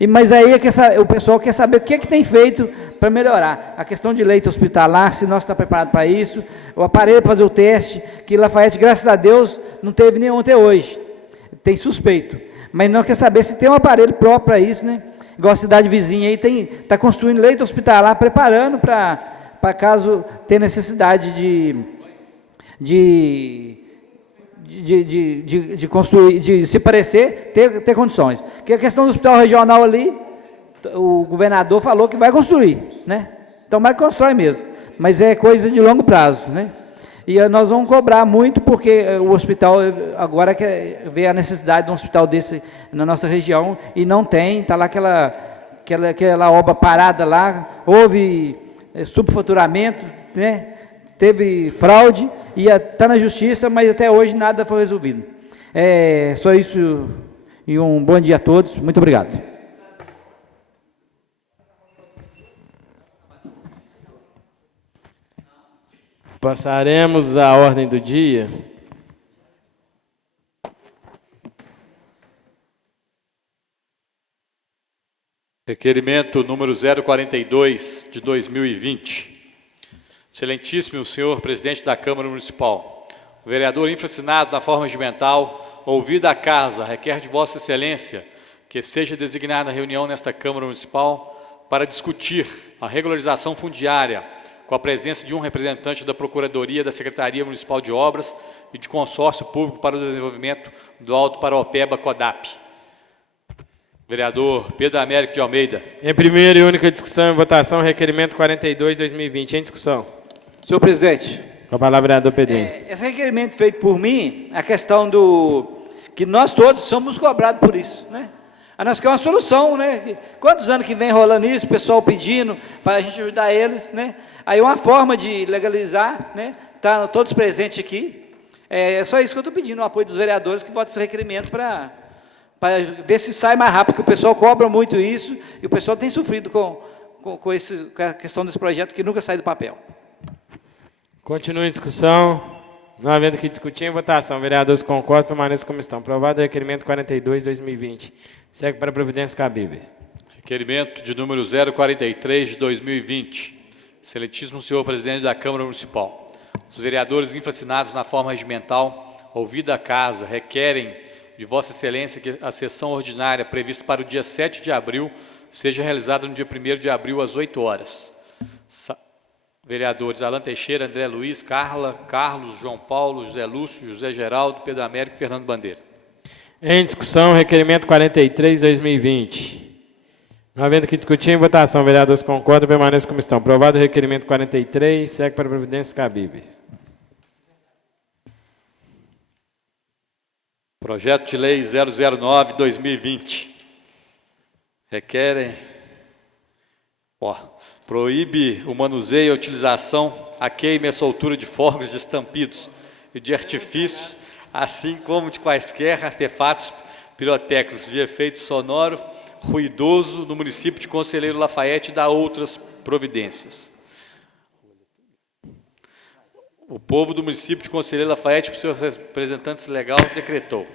Mas aí o pessoal quer saber o que tem feito para melhorar. A questão de leito hospitalar, se nós estamos preparados para isso, o aparelho para fazer o teste, que Lafayette, graças a Deus, não teve nenhum até hoje. Tem suspeito. Mas não quer saber se tem um aparelho próprio para isso, né? Igual a cidade vizinha aí está construindo leito hospitalar, preparando para caso tenha necessidade de construir, de se parecer, ter condições. Que a questão do hospital regional ali, o governador falou que vai construir, né? Então, mas constrói mesmo, mas é coisa de longo prazo, né? E nós vamos cobrar muito, porque o hospital agora quer ver a necessidade de um hospital desse na nossa região, e não tem, está lá aquela obra parada lá, houve subfaturamento, né? Teve fraude, e está na justiça, mas até hoje nada foi resolvido. Só isso, e um bom dia a todos, muito obrigado. Passaremos à ordem do dia. Requerimento número 042, de 2020. Excelentíssimo senhor presidente da Câmara Municipal, o vereador infracinado na forma regimental, ouvida a casa, requer de Vossa Excelência que seja designada reunião nesta Câmara Municipal para discutir a regularização fundiária com a presença de um representante da Procuradoria da Secretaria Municipal de Obras e de Consórcio Público para o Desenvolvimento do Alto Paraopeba, CODAP. Vereador Pedro Américo de Almeida. Em primeira e única discussão e votação, requerimento 42, 2020. Em discussão. Senhor presidente. Com a palavra, vereador Pedrinho. Esse requerimento feito por mim, a questão que nós todos somos cobrados por isso, né? A nós queremos uma solução, né? Quantos anos que vem rolando isso, o pessoal pedindo para a gente ajudar eles, né? Aí uma forma de legalizar, né? Tá todos presentes aqui. É só isso que eu estou pedindo, o apoio dos vereadores que votam esse requerimento para ver se sai mais rápido, porque o pessoal cobra muito isso e o pessoal tem sofrido com a questão desse projeto que nunca sai do papel. Continua em discussão. Não havendo que discutir, em votação. Vereadores concordam, permaneçam como estão. Aprovado o requerimento 42, 2020. Segue para providências cabíveis. Requerimento de número 043, de 2020. Excelentíssimo senhor presidente da Câmara Municipal. Os vereadores infracinados na forma regimental, ouvida a casa, requerem de Vossa Excelência que a sessão ordinária prevista para o dia 7 de abril seja realizada no dia 1º de abril, às 8 horas. Vereadores Alan Teixeira, André Luiz, Carla, Carlos, João Paulo, José Lúcio, José Geraldo, Pedro Américo e Fernando Bandeira. Em discussão, requerimento 43, 2020. Não havendo que discutir, em votação. Vereadores concordam, permaneçam como estão. Aprovado o requerimento 43, segue para providências cabíveis. Projeto de Lei 009, 2020. Requerem... proíbe o manuseio, a utilização, a queima e a soltura de fogos de estampidos e de artifícios, assim como de quaisquer artefatos pirotécnicos de efeito sonoro, ruidoso, no município de Conselheiro Lafaiete e dá outras providências. O povo do município de Conselheiro Lafaiete, por seus representantes legais, decretou.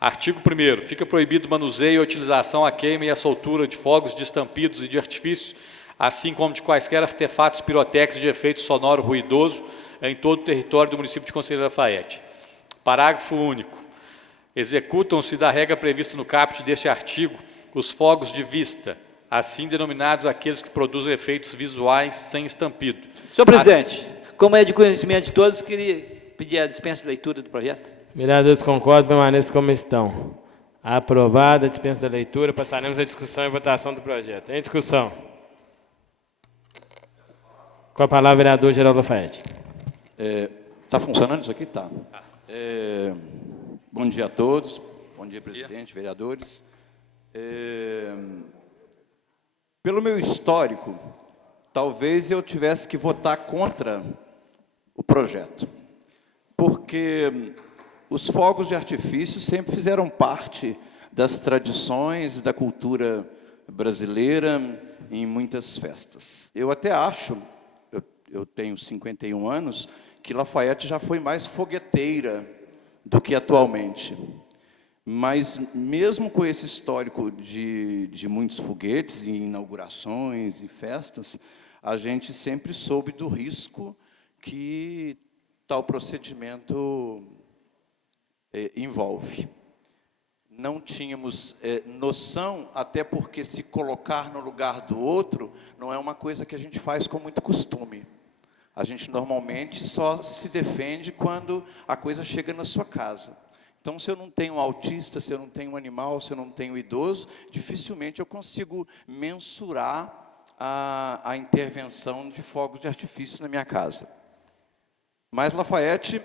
Artigo 1º. Fica proibido o manuseio, a utilização, a queima e a soltura de fogos de estampidos e de artifícios, assim como de quaisquer artefatos pirotécnicos de efeito sonoro ruidoso em todo o território do município de Conselheiro Lafaiete. Parágrafo único. Executam-se da regra prevista no caput deste artigo os fogos de vista, assim denominados aqueles que produzem efeitos visuais sem estampido. Senhor presidente, como é de conhecimento de todos, queria pedir a dispensa de leitura do projeto. Vereadores concordam, permaneçam como estão. Aprovada a dispensa da leitura, passaremos à discussão e votação do projeto. Em discussão. Com a palavra, vereador Geraldo Lafaiete. Está funcionando isso aqui? Tá. Bom dia a todos. Bom dia, presidente, vereadores. Pelo meu histórico, talvez eu tivesse que votar contra o projeto, porque os fogos de artifício sempre fizeram parte das tradições da cultura brasileira em muitas festas. Eu até acho, eu tenho 51 anos, que Lafaiete já foi mais fogueteira do que atualmente. Mas, mesmo com esse histórico de muitos foguetes, e inaugurações e festas, a gente sempre soube do risco que tal procedimento envolve. Não tínhamos noção, até porque se colocar no lugar do outro não é uma coisa que a gente faz com muito costume. A gente normalmente só se defende quando a coisa chega na sua casa. Então, se eu não tenho um autista, se eu não tenho um animal, se eu não tenho um idoso, dificilmente eu consigo mensurar a intervenção de fogos de artifício na minha casa. Mas Lafayette,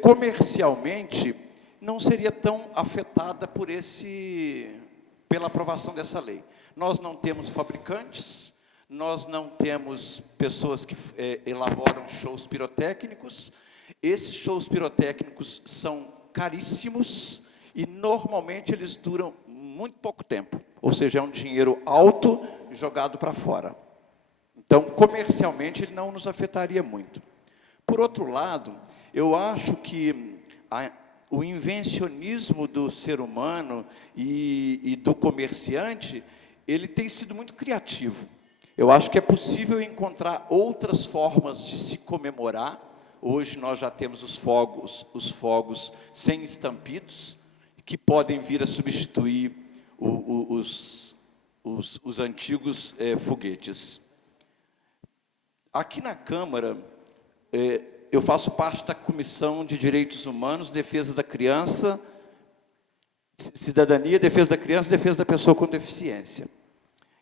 comercialmente, não seria tão afetada pela aprovação dessa lei. Nós não temos fabricantes, nós não temos pessoas que elaboram shows pirotécnicos. Esses shows pirotécnicos são caríssimos e, normalmente, eles duram muito pouco tempo. Ou seja, é um dinheiro alto jogado para fora. Então, comercialmente, ele não nos afetaria muito. Por outro lado, eu acho que o invencionismo do ser humano e do comerciante, ele tem sido muito criativo. Eu acho que é possível encontrar outras formas de se comemorar. Hoje nós já temos os fogos sem estampidos, que podem vir a substituir os antigos foguetes. Aqui na Câmara, eu faço parte da Comissão de Direitos Humanos, Defesa da Criança, Cidadania, Defesa da Criança e Defesa da Pessoa com Deficiência.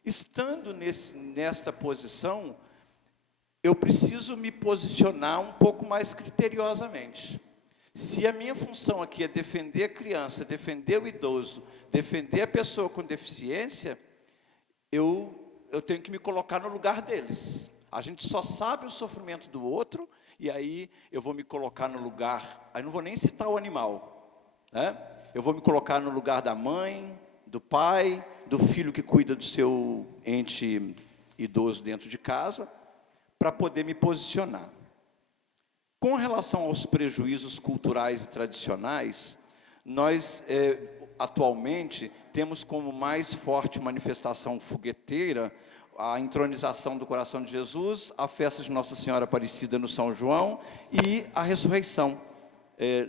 Estando nesta posição, eu preciso me posicionar um pouco mais criteriosamente. Se a minha função aqui é defender a criança, defender o idoso, defender a pessoa com deficiência, eu tenho que me colocar no lugar deles. A gente só sabe o sofrimento do outro, e aí eu vou me colocar no lugar, aí não vou nem citar o animal, né? Eu vou me colocar no lugar da mãe, do pai, do filho que cuida do seu ente idoso dentro de casa, para poder me posicionar. Com relação aos prejuízos culturais e tradicionais, nós, atualmente, temos como mais forte manifestação fogueteira a entronização do coração de Jesus, a festa de Nossa Senhora Aparecida no São João e a ressurreição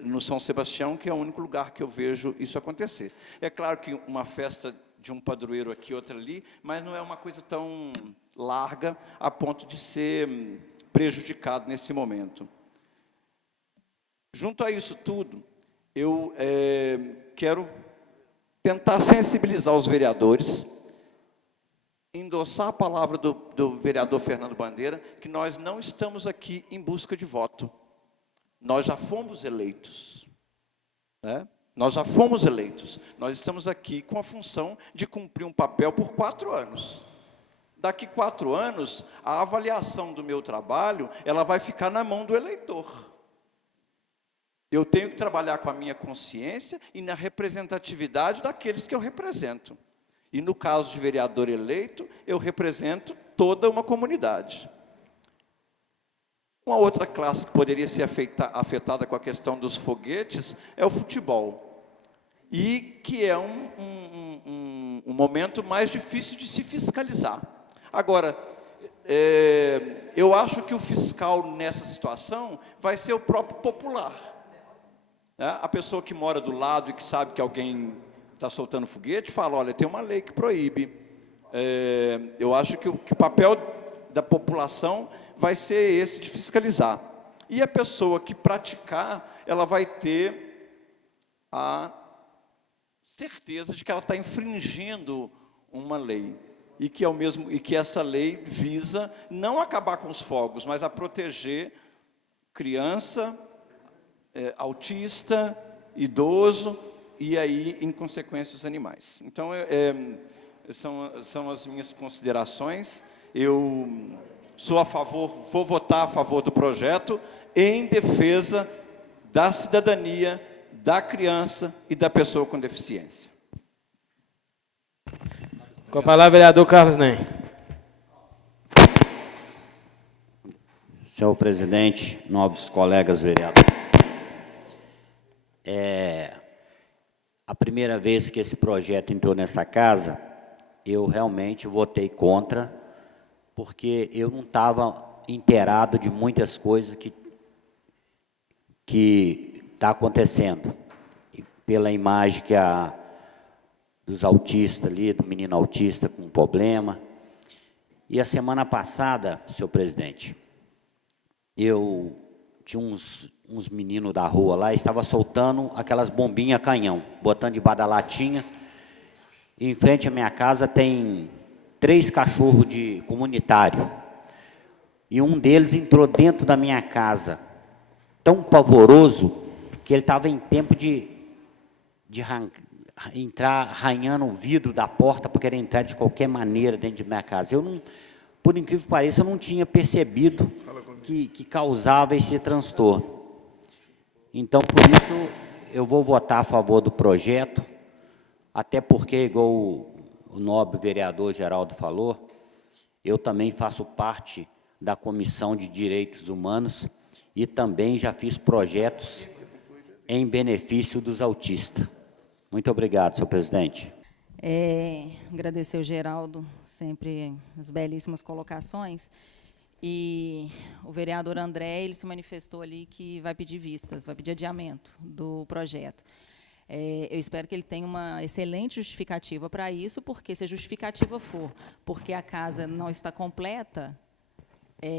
no São Sebastião, que é o único lugar que eu vejo isso acontecer. É claro que uma festa de um padroeiro aqui, outra ali, mas não é uma coisa tão larga a ponto de ser prejudicado nesse momento. Junto a isso tudo, eu quero tentar sensibilizar os vereadores, endossar a palavra do vereador Fernando Bandeira, que nós não estamos aqui em busca de voto. Nós já fomos eleitos, né? Nós já fomos eleitos. Nós estamos aqui com a função de cumprir um papel por 4 anos. Daqui 4 anos, a avaliação do meu trabalho, ela vai ficar na mão do eleitor. Eu tenho que trabalhar com a minha consciência e na representatividade daqueles que eu represento. E no caso de vereador eleito, eu represento toda uma comunidade. Uma outra classe que poderia ser afetada com a questão dos foguetes é o futebol. E que é um momento mais difícil de se fiscalizar. Agora, eu acho que o fiscal nessa situação vai ser o próprio popular. A pessoa que mora do lado e que sabe que alguém está soltando foguete, fala, olha, tem uma lei que proíbe. Eu acho que o papel da população vai ser esse de fiscalizar. E a pessoa que praticar, ela vai ter a certeza de que ela está infringindo uma lei. E que essa lei visa não acabar com os fogos, mas a proteger criança, autista, idoso, e aí, em consequência, os animais. Então, são as minhas considerações. Eu sou a favor, vou votar a favor do projeto em defesa da cidadania, da criança e da pessoa com deficiência. Com a palavra, vereador Carlos Nem. Senhor presidente, nobres colegas vereadores. A primeira vez que esse projeto entrou nessa casa, eu realmente votei contra, porque eu não estava inteirado de muitas coisas que está acontecendo. E pela imagem dos autistas ali, do menino autista com problema. E a semana passada, senhor presidente, eu tinha uns meninos da rua lá, estava soltando aquelas bombinhas canhão, botando debaixo da latinha. E em frente à minha casa tem 3 cachorros de comunitário. E um deles entrou dentro da minha casa tão pavoroso que ele estava em tempo de entrar arranhando o vidro da porta para querer entrar de qualquer maneira dentro de minha casa. Eu não, por incrível que pareça, eu não tinha percebido que causava esse transtorno. Então, por isso, eu vou votar a favor do projeto, até porque, igual o nobre vereador Geraldo falou, eu também faço parte da Comissão de Direitos Humanos e também já fiz projetos em benefício dos autistas. Muito obrigado, senhor presidente. Agradecer ao Geraldo, sempre as belíssimas colocações. E o vereador André, ele se manifestou ali que vai pedir vistas, vai pedir adiamento do projeto. Eu espero que ele tenha uma excelente justificativa para isso, porque se a justificativa for porque a casa não está completa,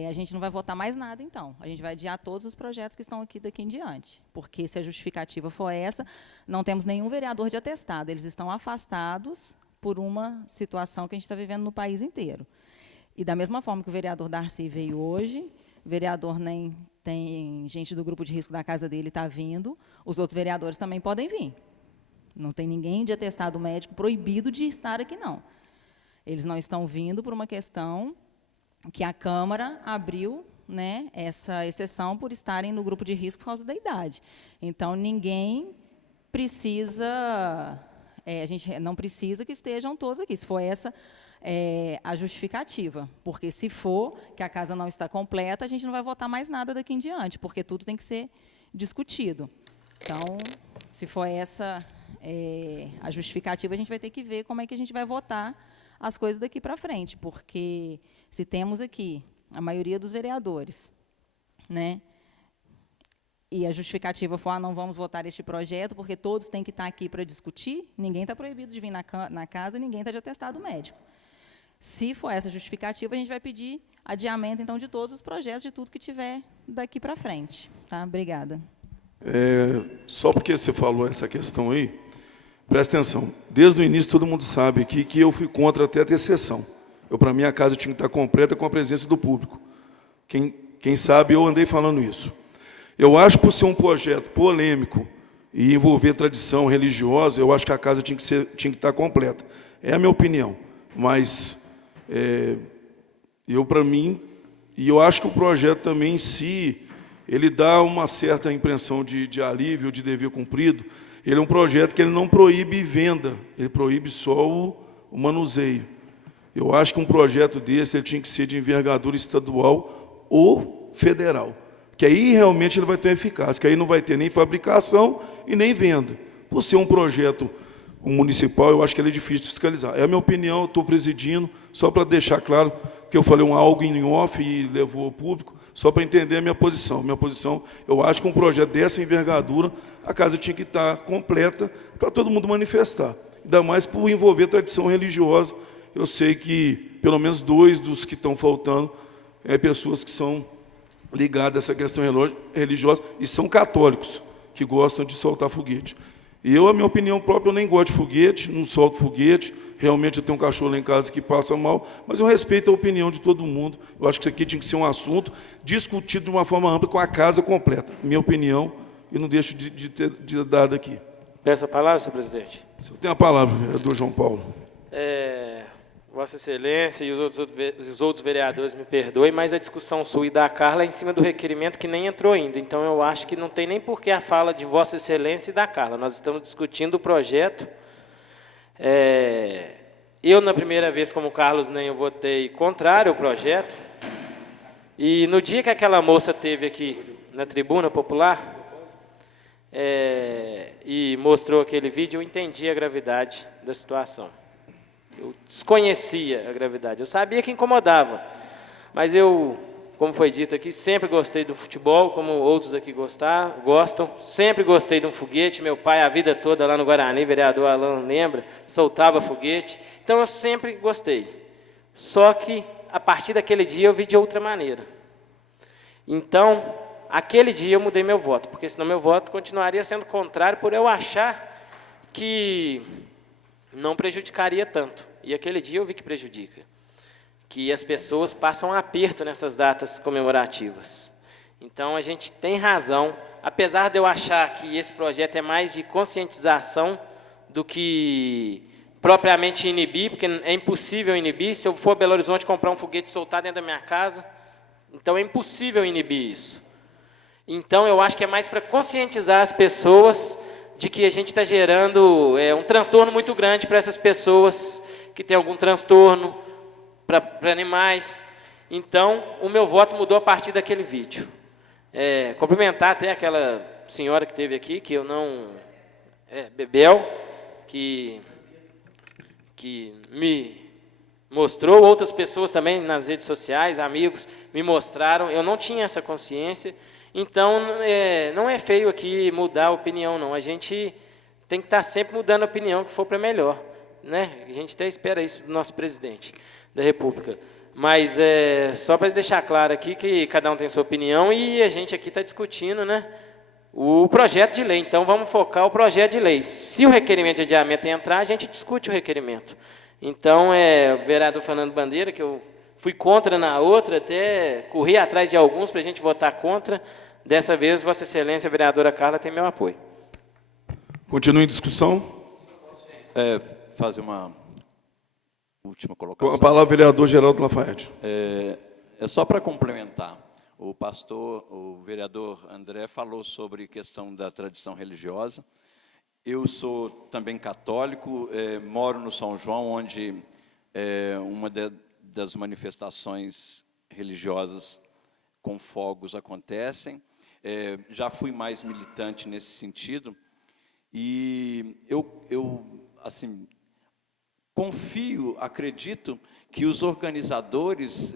a gente não vai votar mais nada, então. A gente vai adiar todos os projetos que estão aqui daqui em diante. Porque se a justificativa for essa, não temos nenhum vereador de atestado. Eles estão afastados por uma situação que a gente está vivendo no país inteiro. E da mesma forma que o vereador Darcy veio hoje, o vereador nem tem gente do grupo de risco da casa dele está vindo, os outros vereadores também podem vir. Não tem ninguém de atestado médico proibido de estar aqui, não. Eles não estão vindo por uma questão que a Câmara abriu, né, essa exceção por estarem no grupo de risco por causa da idade. Então, ninguém precisa, a gente não precisa que estejam todos aqui, se for essa a justificativa, porque se for que a casa não está completa, a gente não vai votar mais nada daqui em diante, porque tudo tem que ser discutido. Então, se for essa a justificativa, a gente vai ter que ver como é que a gente vai votar as coisas daqui para frente, porque se temos aqui a maioria dos vereadores, né, e a justificativa for, não vamos votar este projeto, porque todos têm que estar aqui para discutir, ninguém está proibido de vir na casa, ninguém está de atestado médico. Se for essa justificativa, a gente vai pedir adiamento, então, de todos os projetos, de tudo que tiver daqui para frente. Tá? Obrigada. Só porque você falou essa questão aí, presta atenção. Desde o início, todo mundo sabe aqui que eu fui contra até ter sessão. Para mim, a casa tinha que estar completa com a presença do público. Quem sabe, eu andei falando isso. Eu acho, por ser um projeto polêmico e envolver tradição religiosa, eu acho que a casa tinha que estar completa. É a minha opinião. Mas, para mim, e eu acho que o projeto também em si, ele dá uma certa impressão de alívio, de dever cumprido. Ele é um projeto que ele não proíbe venda, ele proíbe só o manuseio. Eu acho que um projeto desse ele tinha que ser de envergadura estadual ou federal, que aí realmente ele vai ter eficácia, que aí não vai ter nem fabricação e nem venda. Por ser um projeto municipal, eu acho que ele é difícil de fiscalizar. É a minha opinião, eu estou presidindo, só para deixar claro que eu falei algo em off e levou ao público, só para entender a minha posição. Minha posição, eu acho que um projeto dessa envergadura, a casa tinha que estar completa para todo mundo manifestar. Ainda mais por envolver tradição religiosa. Eu sei que pelo menos 2 dos que estão faltando pessoas que são ligadas a essa questão religiosa e são católicos, que gostam de soltar foguete. E eu, a minha opinião própria, eu nem gosto de foguete, não solto foguete. Realmente eu tenho um cachorro lá em casa que passa mal, mas eu respeito a opinião de todo mundo. Eu acho que isso aqui tinha que ser um assunto discutido de uma forma ampla com a casa completa. Minha opinião, e não deixo de ter dado aqui. Peço a palavra, senhor presidente. O senhor tem a palavra, vereador João Paulo. Vossa Excelência e os outros vereadores me perdoem, mas a discussão sua e da Carla é em cima do requerimento que nem entrou ainda. Então, eu acho que não tem nem por que a fala de Vossa Excelência e da Carla. Nós estamos discutindo o projeto. Eu, na primeira vez, como Carlos, nem eu votei contrário ao projeto. E no dia que aquela moça teve aqui na tribuna popular e mostrou aquele vídeo, eu entendi a gravidade da situação. Eu desconhecia a gravidade. Eu sabia que incomodava, mas eu, como foi dito aqui, sempre gostei do futebol, como outros aqui gostam. Sempre gostei de um foguete. Meu pai, a vida toda lá no Guarani, vereador Alan lembra, soltava foguete. Então, eu sempre gostei. Só que, a partir daquele dia, eu vi de outra maneira. Então, aquele dia eu mudei meu voto, porque senão meu voto continuaria sendo contrário por eu achar que não prejudicaria tanto. E aquele dia eu vi que prejudica. Que as pessoas passam um aperto nessas datas comemorativas. Então, a gente tem razão, apesar de eu achar que esse projeto é mais de conscientização do que propriamente inibir, porque é impossível inibir. Se eu for a Belo Horizonte comprar um foguete e soltar dentro da minha casa, então é impossível inibir isso. Então, eu acho que é mais para conscientizar as pessoas de que a gente está gerando um transtorno muito grande para essas pessoas que têm algum transtorno, para animais. Então, o meu voto mudou a partir daquele vídeo. Cumprimentar até aquela senhora que esteve aqui, que eu não... Bebel, que me mostrou, outras pessoas também nas redes sociais, amigos, me mostraram, eu não tinha essa consciência. Então, não é feio aqui mudar a opinião, não. A gente tem que estar sempre mudando a opinião que for para melhor, né? A gente até espera isso do nosso presidente da República. Mas só para deixar claro aqui que cada um tem sua opinião e a gente aqui está discutindo, né, o projeto de lei. Então, vamos focar o projeto de lei. Se o requerimento de adiamento entrar, a gente discute o requerimento. Então, o vereador Fernando Bandeira, que eu fui contra na outra, até corri atrás de alguns para a gente votar contra. Dessa vez, Vossa Excelência, a vereadora Carla, tem meu apoio. Continua em discussão. Fazer uma última colocação. Com a palavra, vereador Geraldo Lafayette. É só para complementar. O vereador André falou sobre questão da tradição religiosa. Eu sou também católico, moro no São João, onde uma das manifestações religiosas com fogos acontecem. Já fui mais militante nesse sentido. E eu assim, confio, acredito que os organizadores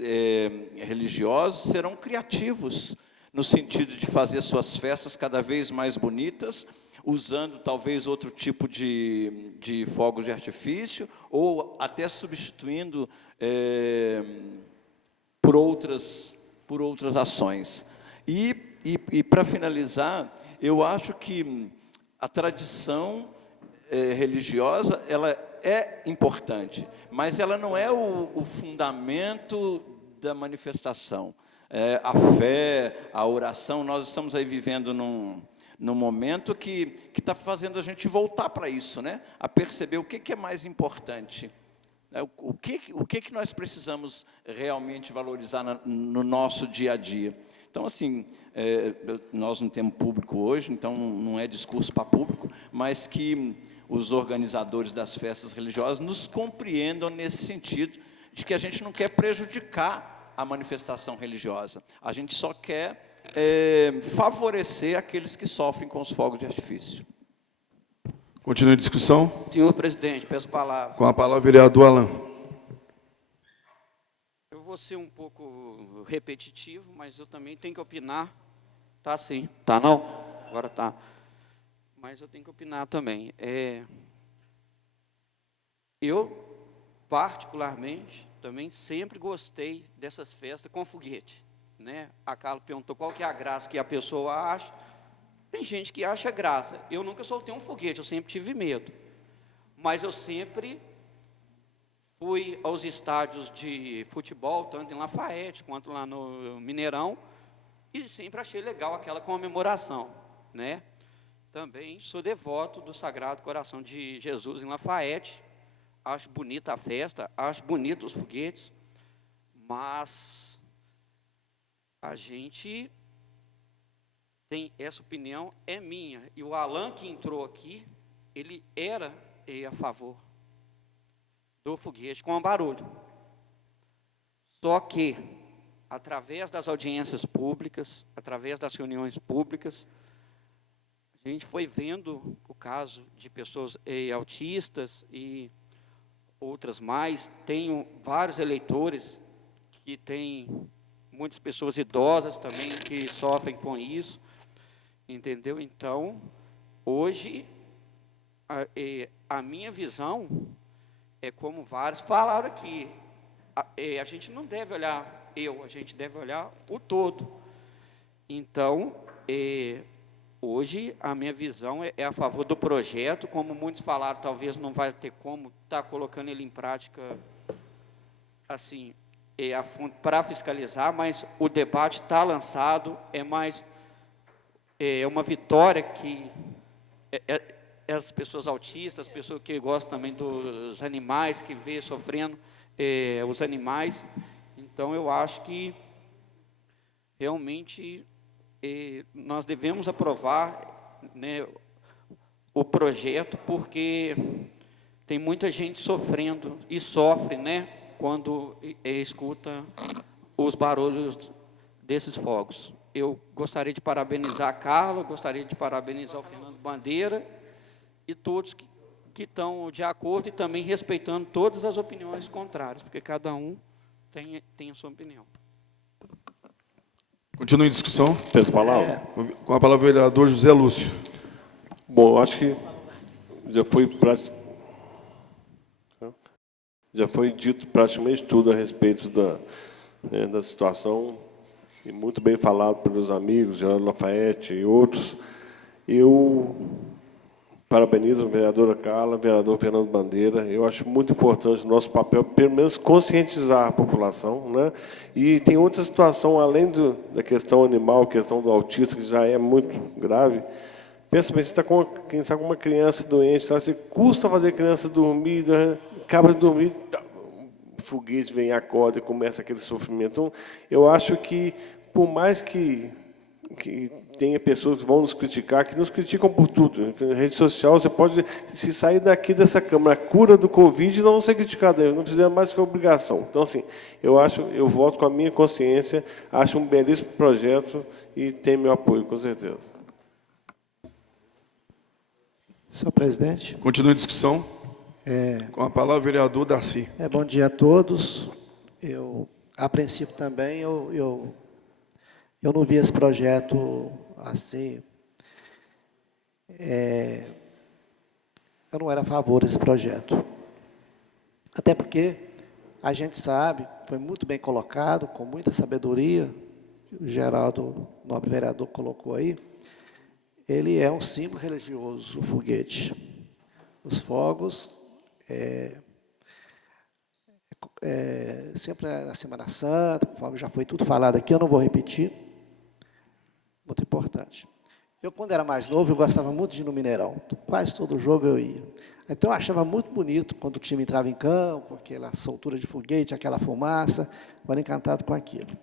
religiosos serão criativos no sentido de fazer suas festas cada vez mais bonitas, usando talvez outro tipo de fogos de artifício, ou até substituindo por outras ações. E para finalizar, eu acho que a tradição religiosa, ela é importante, mas ela não é o fundamento da manifestação. A fé, a oração, nós estamos aí vivendo num momento que está fazendo a gente voltar para isso, né? A perceber o que é mais importante. O que nós precisamos realmente valorizar no nosso dia a dia. Então, assim, nós não temos público hoje, então não é discurso para público, mas que os organizadores das festas religiosas nos compreendam nesse sentido, de que a gente não quer prejudicar a manifestação religiosa, a gente só quer favorecer aqueles que sofrem com os fogos de artifício. Continua em discussão. Senhor presidente, peço palavra. Com a palavra, vereador Alan. Eu vou ser um pouco repetitivo, mas eu também tenho que opinar. Tá sim. Tá não? Agora tá. Mas eu tenho que opinar também. Eu, particularmente, também sempre gostei dessas festas com foguete, né? A Carla perguntou qual que é a graça que a pessoa acha. Tem gente que acha graça. Eu nunca soltei um foguete, eu sempre tive medo. Mas eu sempre fui aos estádios de futebol, tanto em Lafayette quanto lá no Mineirão, e sempre achei legal aquela comemoração, né? Também sou devoto do Sagrado Coração de Jesus em Lafayette. Acho bonita a festa, acho bonito os foguetes, mas a gente tem essa opinião, é minha. E o Alan que entrou aqui, ele era a favor do foguete com barulho. Só que, através das audiências públicas, através das reuniões públicas, a gente foi vendo o caso de pessoas autistas e outras mais. Tenho vários eleitores que têm muitas pessoas idosas também que sofrem com isso, entendeu? Então, hoje, a minha visão é como vários falaram aqui, a gente não deve olhar a gente deve olhar o todo. Então, hoje, a minha visão é a favor do projeto, como muitos falaram, talvez não vai ter como estar colocando ele em prática, assim, a fundo para fiscalizar, mas o debate está lançado, é uma vitória que as pessoas autistas, as pessoas que gostam também dos animais, que vê sofrendo os animais. Então, eu acho que realmente nós devemos aprovar, né, o projeto, porque tem muita gente sofrendo e sofre, né, quando escuta os barulhos desses fogos. Eu gostaria de parabenizar a Carla, gostaria de parabenizar o Fernando Bandeira e todos que estão de acordo e também respeitando todas as opiniões contrárias, porque cada um tem a sua opinião. Continue em discussão. Peço a palavra. Com a palavra o vereador José Lúcio. Bom, acho que já foi dito praticamente tudo a respeito da situação, e muito bem falado pelos amigos, Geraldo Lafayette e outros. Eu parabenizo a vereadora Carla, o vereador Fernando Bandeira. Eu acho muito importante o nosso papel, pelo menos, conscientizar a população, né? E tem outra situação, além da questão animal, questão do autista, que já é muito grave. Pensa bem, quem está com uma criança doente, você custa fazer a criança dormir, acaba de dormir, o foguete vem, acorda e começa aquele sofrimento. Então, eu acho que, por mais que tenha pessoas que vão nos criticar, que nos criticam por tudo. Na rede social, você pode, se sair daqui dessa Câmara, a cura do Covid, não vão ser criticados, não fizeram mais que obrigação. Então, assim, eu voto com a minha consciência, acho um belíssimo projeto e tem meu apoio, com certeza. Senhor presidente. Continue a discussão. Com a palavra o vereador Darcy. Bom dia a todos. A princípio também, eu não vi esse projeto assim. Eu não era a favor desse projeto. Até porque a gente sabe, foi muito bem colocado, com muita sabedoria, o Geraldo, nobre vereador, colocou aí. Ele é um símbolo religioso, o foguete. Os fogos, sempre na Semana Santa, conforme já foi tudo falado aqui, eu não vou repetir. Muito importante. Eu, quando era mais novo, eu gostava muito de ir no Mineirão. Quase todo jogo eu ia. Então, eu achava muito bonito quando o time entrava em campo, aquela soltura de foguete, aquela fumaça, eu era encantado com aquilo.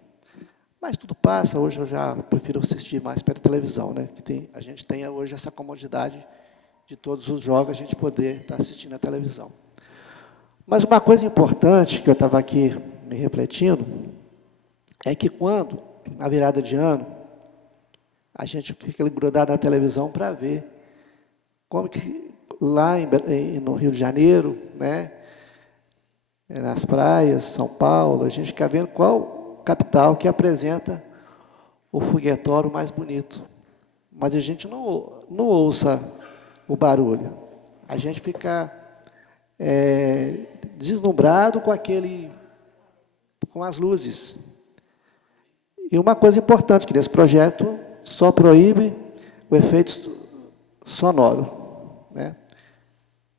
Mas tudo passa, hoje eu já prefiro assistir mais pela televisão, né? A gente tem hoje essa comodidade de todos os jogos, a gente poder estar assistindo a televisão. Mas uma coisa importante que eu estava aqui me refletindo, é que quando, na virada de ano, a gente fica grudado na televisão para ver como que lá no Rio de Janeiro, né, nas praias, São Paulo, a gente fica vendo qual capital que apresenta o foguetório mais bonito. Mas a gente não ouça o barulho. A gente fica deslumbrado com as luzes. E uma coisa importante, que nesse projeto só proíbe o efeito sonoro, né?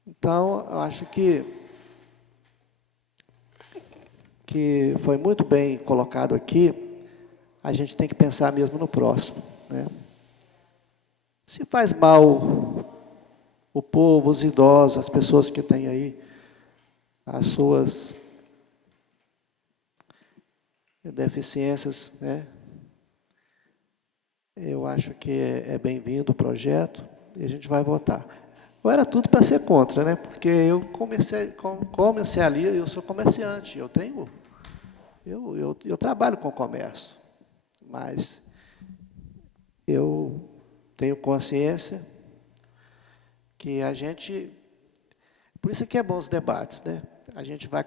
Então, eu acho que foi muito bem colocado aqui. A gente tem que pensar mesmo no próximo, né? Se faz mal o povo, os idosos, as pessoas que têm aí as suas deficiências, né? Eu acho que é bem-vindo o projeto e a gente vai votar. Eu era tudo para ser contra, né? Porque eu comecei ali, eu sou comerciante, eu trabalho com comércio, mas eu tenho consciência que a gente... Por isso que é bom os debates, né? A gente vai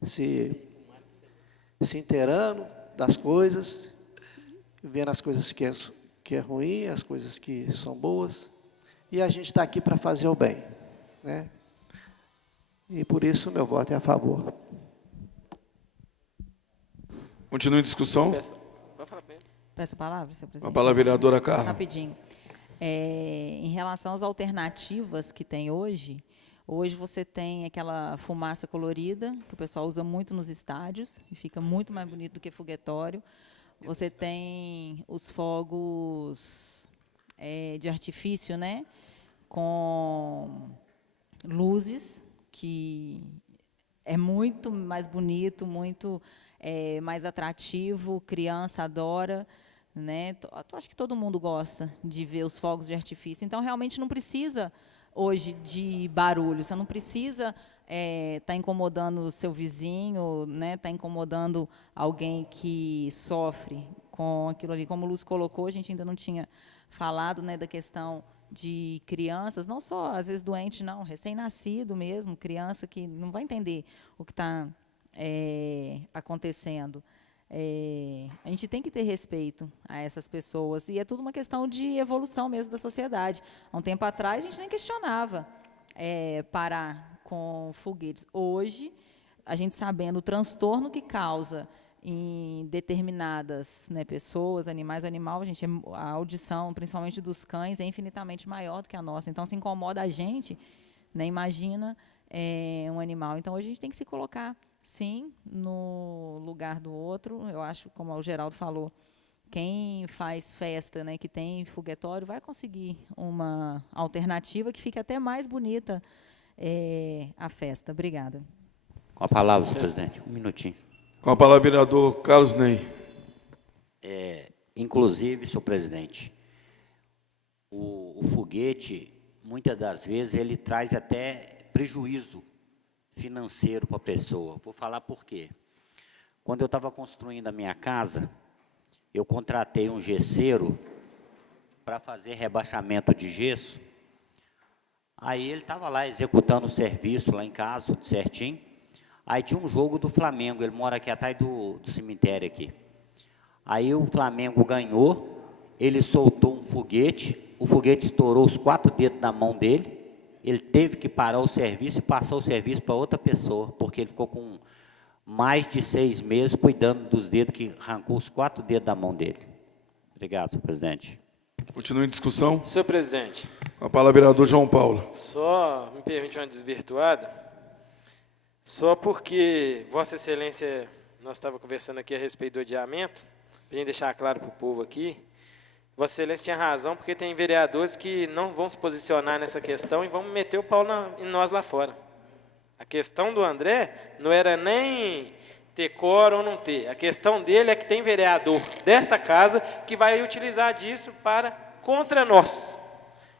se inteirando das coisas, vendo as coisas que é ruim, as coisas que são boas, e a gente está aqui para fazer o bem, né? E por isso meu voto é a favor. Continue em discussão. Peço a palavra, senhor presidente. A palavra vereadora Carla. Rapidinho. Em relação às alternativas que tem hoje, Hoje você tem aquela fumaça colorida, que o pessoal usa muito nos estádios, e fica muito mais bonito do que foguetório. Você tem os fogos de artifício, né, com luzes, que é muito mais bonito, muito mais atrativo, criança adora, né? Acho que todo mundo gosta de ver os fogos de artifício. Então, realmente, não precisa, hoje, de barulho. Você não precisa estar incomodando o seu vizinho, né? Tá incomodando alguém que sofre com aquilo ali. Como o Lúcio colocou, a gente ainda não tinha falado, né, da questão de crianças, não só, às vezes, doente, não, recém-nascido mesmo, criança que não vai entender o que está acontecendo. A gente tem que ter respeito a essas pessoas, e é tudo uma questão de evolução mesmo da sociedade. Há um tempo atrás, a gente nem questionava parar com foguetes. Hoje, a gente sabendo o transtorno que causa em determinadas, né, pessoas, animais, a audição, principalmente dos cães, é infinitamente maior do que a nossa. Então, se incomoda a gente, né, imagina um animal. Então, hoje a gente tem que se colocar, sim, no lugar do outro. Eu acho, como o Geraldo falou, quem faz festa, né, que tem foguetório, vai conseguir uma alternativa que fique até mais bonita a festa. Obrigada. Com a palavra, presidente. Um minutinho. Com a palavra, vereador Carlos Ney. Inclusive, senhor presidente, o foguete, muitas das vezes, ele traz até prejuízo financeiro para a pessoa. Vou falar por quê. Quando eu estava construindo a minha casa, eu contratei um gesseiro para fazer rebaixamento de gesso. Aí ele estava lá executando o serviço lá em casa, tudo certinho. Aí tinha um jogo do Flamengo, ele mora aqui atrás do cemitério aqui. Aí o Flamengo ganhou, ele soltou um foguete, o foguete estourou os 4 dedos da mão dele, ele teve que parar o serviço e passar o serviço para outra pessoa, porque ele ficou com mais de 6 meses cuidando dos dedos, que arrancou os 4 dedos da mão dele. Obrigado, senhor presidente. Continua em discussão. Senhor presidente. Com a palavra, vereador João Paulo. Só me permite uma desvirtuada. Só porque Vossa Excelência, nós estávamos conversando aqui a respeito do adiamento, para a gente deixar claro para o povo aqui, Vossa Excelência tinha razão, porque tem vereadores que não vão se posicionar nessa questão e vão meter o pau em nós lá fora. A questão do André não era nem ter quórum ou não ter. A questão dele é que tem vereador desta casa que vai utilizar disso contra nós.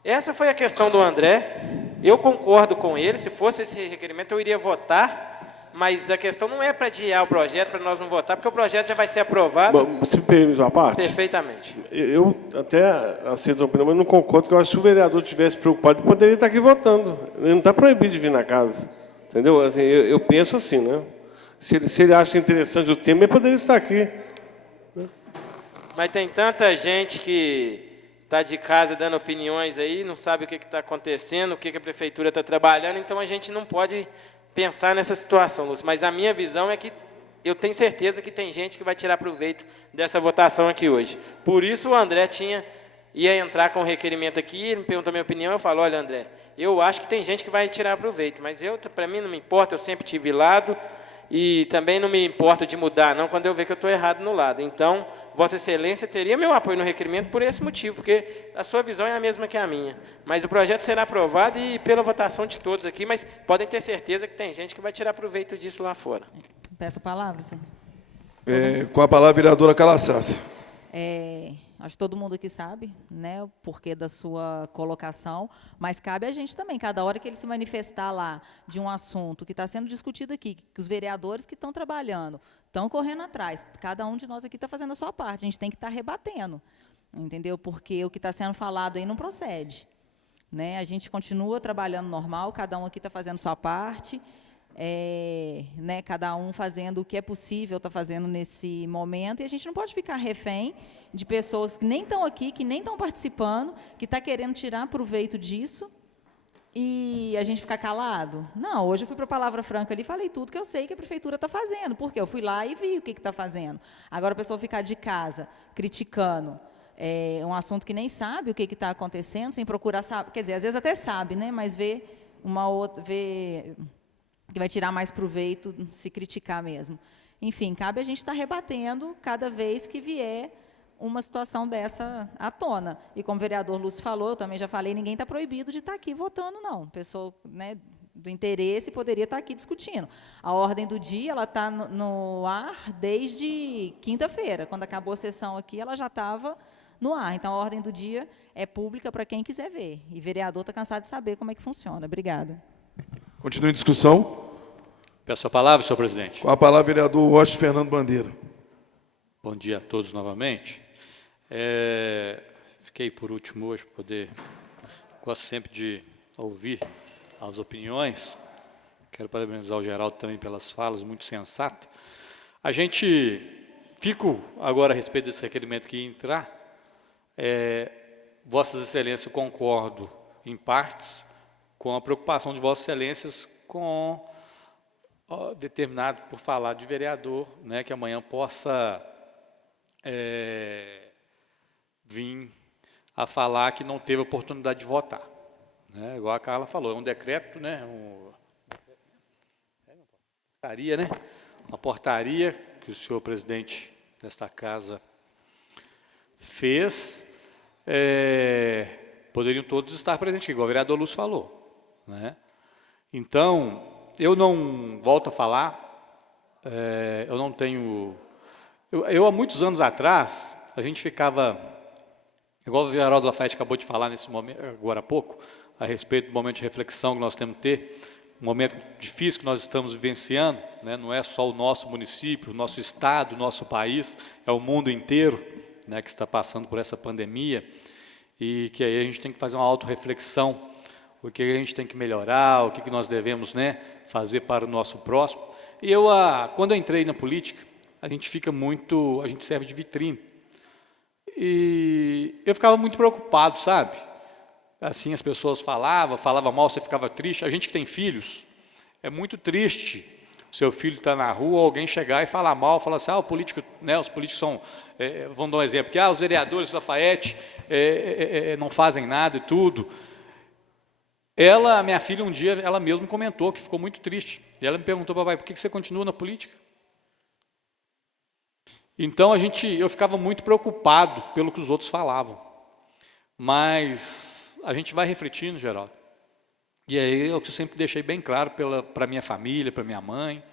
Essa foi a questão do André. Eu concordo com ele, se fosse esse requerimento eu iria votar, mas a questão não é para adiar o projeto, para nós não votar, porque o projeto já vai ser aprovado. Bom, se me permite uma parte? Perfeitamente. Eu até aceito a opinião, mas não concordo, porque eu acho que se o vereador estivesse preocupado, ele poderia estar aqui votando. Ele não está proibido de vir na casa. Entendeu? Assim, eu penso assim, né? Se ele acha interessante o tema, ele poderia estar aqui. Né? Mas tem tanta gente que está de casa dando opiniões aí, não sabe o que está acontecendo, o que a prefeitura está trabalhando, então a gente não pode pensar nessa situação, Lúcio. Mas a minha visão é que eu tenho certeza que tem gente que vai tirar proveito dessa votação aqui hoje. Por isso o André ia entrar com o requerimento aqui, ele me perguntou a minha opinião, eu falo, olha, André, eu acho que tem gente que vai tirar proveito, mas para mim não me importa, eu sempre tive lado, e também não me importo de mudar, não, quando eu ver que eu estou errado no lado. Então, Vossa Excelência teria meu apoio no requerimento por esse motivo, porque a sua visão é a mesma que a minha. Mas o projeto será aprovado e pela votação de todos aqui, mas podem ter certeza que tem gente que vai tirar proveito disso lá fora. Peço a palavra, senhor. Com a palavra, vereadora Calassassi. Acho que todo mundo aqui sabe, né, o porquê da sua colocação, mas cabe a gente também, cada hora que ele se manifestar lá de um assunto que está sendo discutido aqui, que os vereadores que estão trabalhando, estão correndo atrás, cada um de nós aqui está fazendo a sua parte, a gente tem que estar rebatendo, entendeu? Porque o que está sendo falado aí não procede, né? A gente continua trabalhando normal, cada um aqui está fazendo a sua parte, né, cada um fazendo o que é possível está fazendo nesse momento, e a gente não pode ficar refém de pessoas que nem estão aqui, que nem estão participando, que está querendo tirar proveito disso, e a gente ficar calado. Não, hoje eu fui para a Palavra Franca ali e falei tudo que eu sei que a prefeitura está fazendo, porque eu fui lá e vi o que está fazendo. Agora a pessoa ficar de casa criticando um assunto que nem sabe o que está acontecendo, sem procurar saber, quer dizer, às vezes até sabe, né, mas vê uma outra, ver que vai tirar mais proveito se criticar mesmo. Enfim, cabe a gente estar rebatendo cada vez que vier uma situação dessa à tona. E como o vereador Lúcio falou, eu também já falei, ninguém está proibido de estar aqui votando, não. Pessoa, né, do interesse poderia estar aqui discutindo. A ordem do dia ela está no ar desde quinta-feira. Quando acabou a sessão aqui, ela já estava no ar. Então, a ordem do dia é pública para quem quiser ver. E o vereador está cansado de saber como é que funciona. Obrigada. Continue a discussão. Peço a palavra, senhor presidente. Com a palavra, vereador Washington Fernando Bandeira. Bom dia a todos novamente. Fiquei por último hoje para poder... Gosto sempre de ouvir as opiniões. Quero parabenizar o Geraldo também pelas falas, muito sensato. Fico agora a respeito desse requerimento que ia entrar. Vossas Excelências, eu concordo em partes com a preocupação de Vossas Excelências com determinado por falar de vereador, né, que amanhã possa vir a falar que não teve oportunidade de votar. Né, igual a Carla falou, é um decreto, né, portaria, né, uma portaria que o senhor presidente desta casa fez, poderiam todos estar presentes, igual o vereador Lúcio falou. Né? Então, eu não volto a falar, eu não tenho... Eu, há muitos anos atrás, a gente ficava, igual o Geraldo Lafayette acabou de falar nesse momento, agora há pouco, a respeito do momento de reflexão que nós temos que ter, um momento difícil que nós estamos vivenciando, né? Não é só o nosso município, o nosso estado, o nosso país, é o mundo inteiro, né, que está passando por essa pandemia, e que aí a gente tem que fazer uma autorreflexão, o que a gente tem que melhorar, o que nós devemos, né, fazer para o nosso próximo. E quando eu entrei na política, a gente serve de vitrine. E eu ficava muito preocupado, sabe? Assim, as pessoas falavam mal, você ficava triste. A gente que tem filhos, é muito triste seu filho está na rua, alguém chegar e falar mal, falar assim, o político, né, os políticos são, vamos dar um exemplo, que os vereadores do Lafayette não fazem nada e tudo. Minha filha, um dia, ela mesma comentou que ficou muito triste. E ela me perguntou, papai, por que você continua na política? Então, eu ficava muito preocupado pelo que os outros falavam. Mas a gente vai refletindo, Geraldo. E aí eu sempre deixei bem claro para minha família, para minha mãe.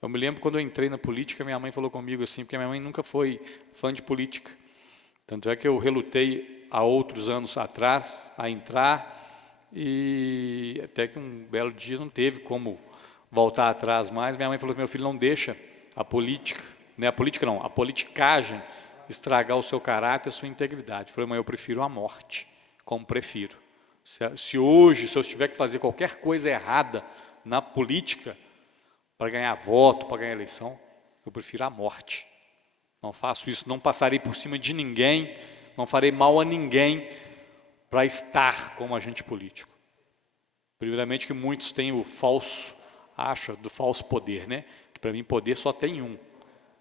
Eu me lembro quando eu entrei na política, minha mãe falou comigo assim, porque minha mãe nunca foi fã de política. Tanto é que eu relutei há outros anos atrás a entrar, e até que um belo dia não teve como voltar atrás mais. Minha mãe falou, meu filho, não deixa a política, né, a politicagem estragar o seu caráter, a sua integridade. Eu falei, mãe, eu prefiro a morte, como prefiro. Se hoje eu tiver que fazer qualquer coisa errada na política, para ganhar voto, para ganhar eleição, eu prefiro a morte. Não faço isso, não passarei por cima de ninguém, não farei mal a ninguém para estar como agente político. Primeiramente que muitos têm o falso, do falso poder, né? Que para mim poder só tem um,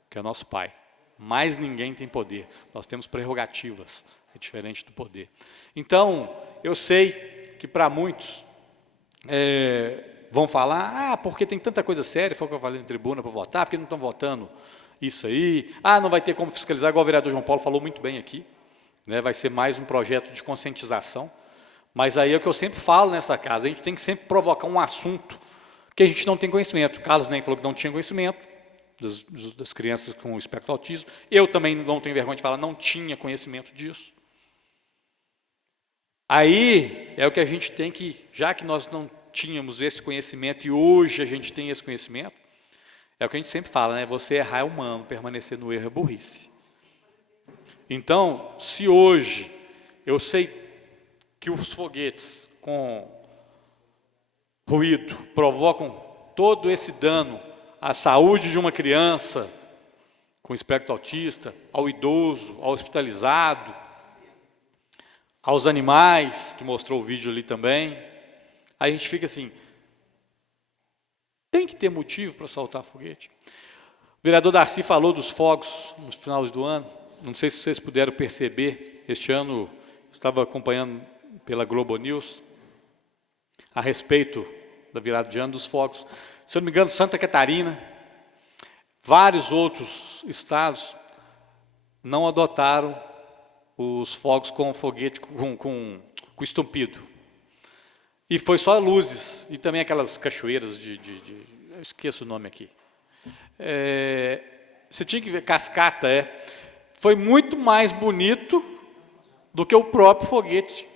que é nosso Pai. Mais ninguém tem poder, nós temos prerrogativas, é diferente do poder. Então, eu sei que para muitos vão falar, porque tem tanta coisa séria, foi o que eu falei na tribuna para votar, porque não estão votando isso aí, não vai ter como fiscalizar, igual o vereador João Paulo falou muito bem aqui, né, vai ser mais um projeto de conscientização, mas aí é o que eu sempre falo nessa casa, a gente tem que sempre provocar um assunto que a gente não tem conhecimento. O Carlos nem falou que não tinha conhecimento, das crianças com espectro autismo, eu também não tenho vergonha de falar, não tinha conhecimento disso. Aí é o que a gente tem que, já que nós não tínhamos esse conhecimento e hoje a gente tem esse conhecimento, é o que a gente sempre fala, né? Você errar é humano, permanecer no erro é burrice. Então, se hoje eu sei que os foguetes com ruído provocam todo esse dano à saúde de uma criança com espectro autista, ao idoso, ao hospitalizado, aos animais, que mostrou o vídeo ali também, aí a gente fica assim, tem que ter motivo para soltar foguete. O vereador Darcy falou dos fogos no final do ano, não sei se vocês puderam perceber, este ano eu estava acompanhando pela Globo News, a respeito da virada de ano dos fogos. Se eu não me engano, Santa Catarina, vários outros estados não adotaram os fogos com foguete, com estampido. E foi só luzes, e também aquelas cachoeiras eu esqueço o nome aqui. Você tinha que ver, cascata, foi muito mais bonito do que o próprio foguete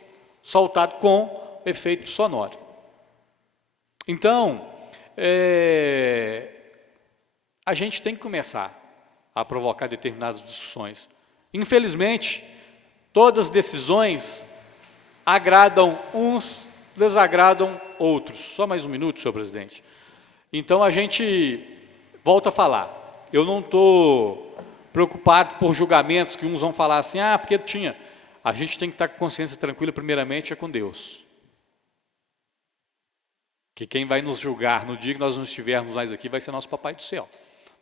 soltado com efeito sonoro. Então, a gente tem que começar a provocar determinadas discussões. Infelizmente, todas as decisões agradam uns, desagradam outros. Só mais um minuto, senhor presidente. Então, a gente volta a falar. Eu não estou preocupado por julgamentos que uns vão falar assim, porque tinha. A gente tem que estar com consciência tranquila, primeiramente, com Deus. Que quem vai nos julgar no dia que nós não estivermos mais aqui vai ser nosso Papai do Céu.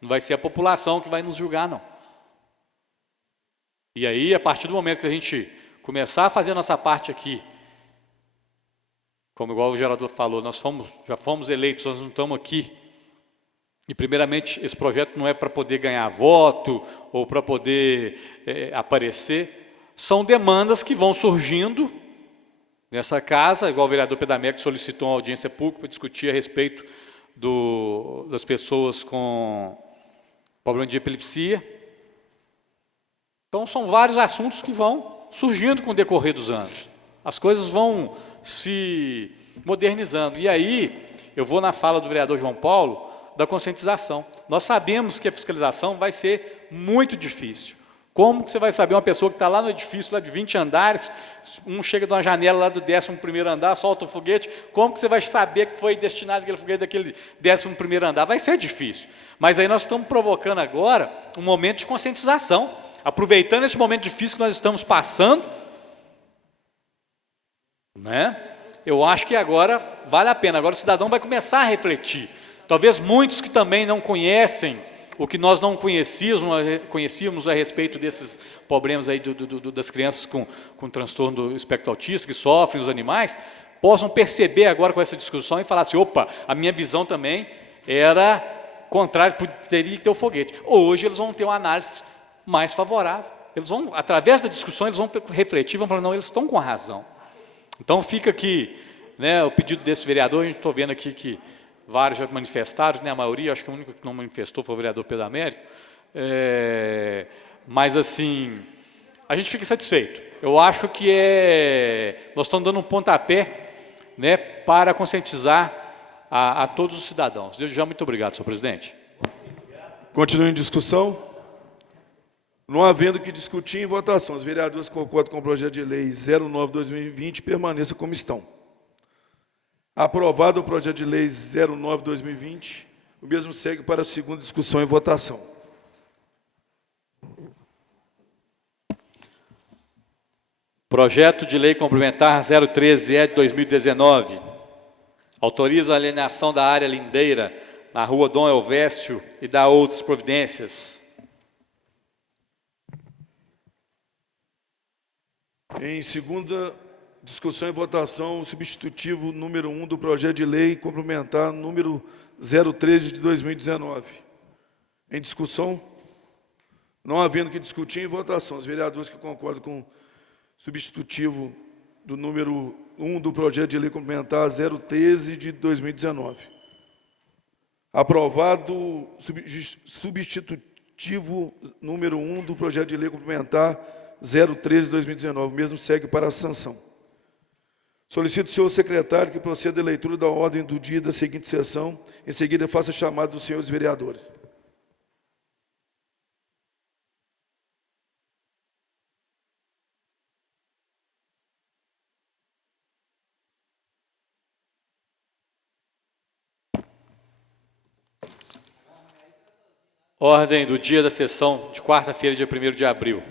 Não vai ser a população que vai nos julgar, não. E aí, a partir do momento que a gente começar a fazer a nossa parte aqui, como igual o Geraldo falou, já fomos eleitos, nós não estamos aqui. E, primeiramente, esse projeto não é para poder ganhar voto ou para poder aparecer. São demandas que vão surgindo nessa casa, igual o vereador Pedamec solicitou uma audiência pública para discutir a respeito das pessoas com problema de epilepsia. Então, são vários assuntos que vão surgindo com o decorrer dos anos. As coisas vão se modernizando. E aí, eu vou na fala do vereador João Paulo, da conscientização. Nós sabemos que a fiscalização vai ser muito difícil. Como que você vai saber uma pessoa que está lá no edifício, lá de 20 andares, um chega de uma janela lá do 11º andar, solta o foguete, como que você vai saber que foi destinado aquele foguete daquele 11º andar? Vai ser difícil. Mas aí nós estamos provocando agora um momento de conscientização, aproveitando esse momento difícil que nós estamos passando, né? Eu acho que agora vale a pena, agora o cidadão vai começar a refletir. Talvez muitos que também não conhecem o que nós não conhecíamos a respeito desses problemas aí das crianças com transtorno do espectro autista, que sofrem, os animais, possam perceber agora com essa discussão e falar assim, opa, a minha visão também era contrária, teria que ter o foguete. Hoje eles vão ter uma análise mais favorável. Eles vão, através da discussão, eles vão refletir, vão falar, não, eles estão com razão. Então fica aqui, né, o pedido desse vereador, a gente está vendo aqui que vários já manifestaram, né, a maioria, acho que o único que não manifestou foi o vereador Pedro Américo, mas assim, a gente fica satisfeito. Eu acho que nós estamos dando um pontapé, né, para conscientizar a todos os cidadãos. Desde já, muito obrigado, senhor presidente. Continua em discussão. Não havendo que discutir em votação, os vereadores concordam com o projeto de lei 09/2020 permaneça como estão. Aprovado o projeto de lei 09/2020, o mesmo segue para a segunda discussão e votação. Projeto de lei complementar 013-E de 2019. Autoriza a alienação da área lindeira na rua Dom Elvésio e dá outras providências. Em segunda discussão e votação, o substitutivo número 1 do projeto de lei complementar número 013 de 2019. Em discussão, não havendo que discutir em votação, os vereadores que concordam com o substitutivo do número 1 do projeto de lei complementar 013 de 2019. Aprovado o substitutivo número 1 do projeto de lei complementar 013 de 2019, o mesmo segue para a sanção. Solicito ao senhor secretário que proceda a leitura da ordem do dia da seguinte sessão, em seguida faça a chamada dos senhores vereadores. Ordem do dia da sessão de quarta-feira, dia 1º de abril.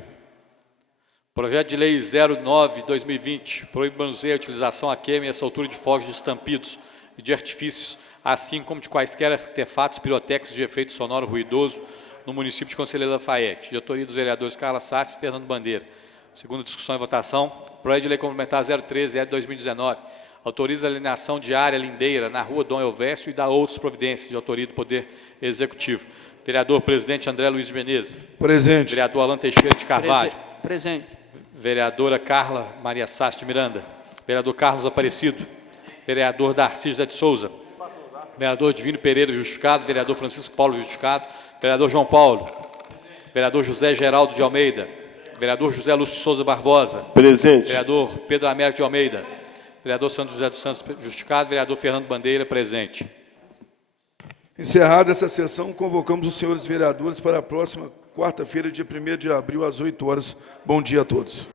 Projeto de lei 09/2020 proíbe o manuseio e a utilização, a queima e a soltura de fogos de estampidos e de artifícios, assim como de quaisquer artefatos pirotécnicos de efeito sonoro ruidoso no município de Conselheiro Lafayette. De autoria dos vereadores Carla Sassi e Fernando Bandeira. Segunda discussão e votação, projeto de lei complementar 013-E de 2019. Autoriza a alienação de área lindeira na rua Dom Elvésio e dá outras providências de autoria do Poder Executivo. Vereador Presidente André Luiz de Menezes. Presente. Vereador Alan Teixeira de Carvalho. Presente. Vereadora Carla Maria Sassi de Miranda. Vereador Carlos Aparecido. Vereador Darcy José de Souza. Vereador Divino Pereira, justificado. Vereador Francisco Paulo, justificado. Vereador João Paulo. Vereador José Geraldo de Almeida. Vereador José Lúcio Souza Barbosa. Presente. Vereador Pedro Américo de Almeida. Vereador Santos José dos Santos, justificado. Vereador Fernando Bandeira, presente. Encerrada essa sessão, convocamos os senhores vereadores para a próxima quarta-feira, dia 1º de abril, às 8 horas. Bom dia a todos.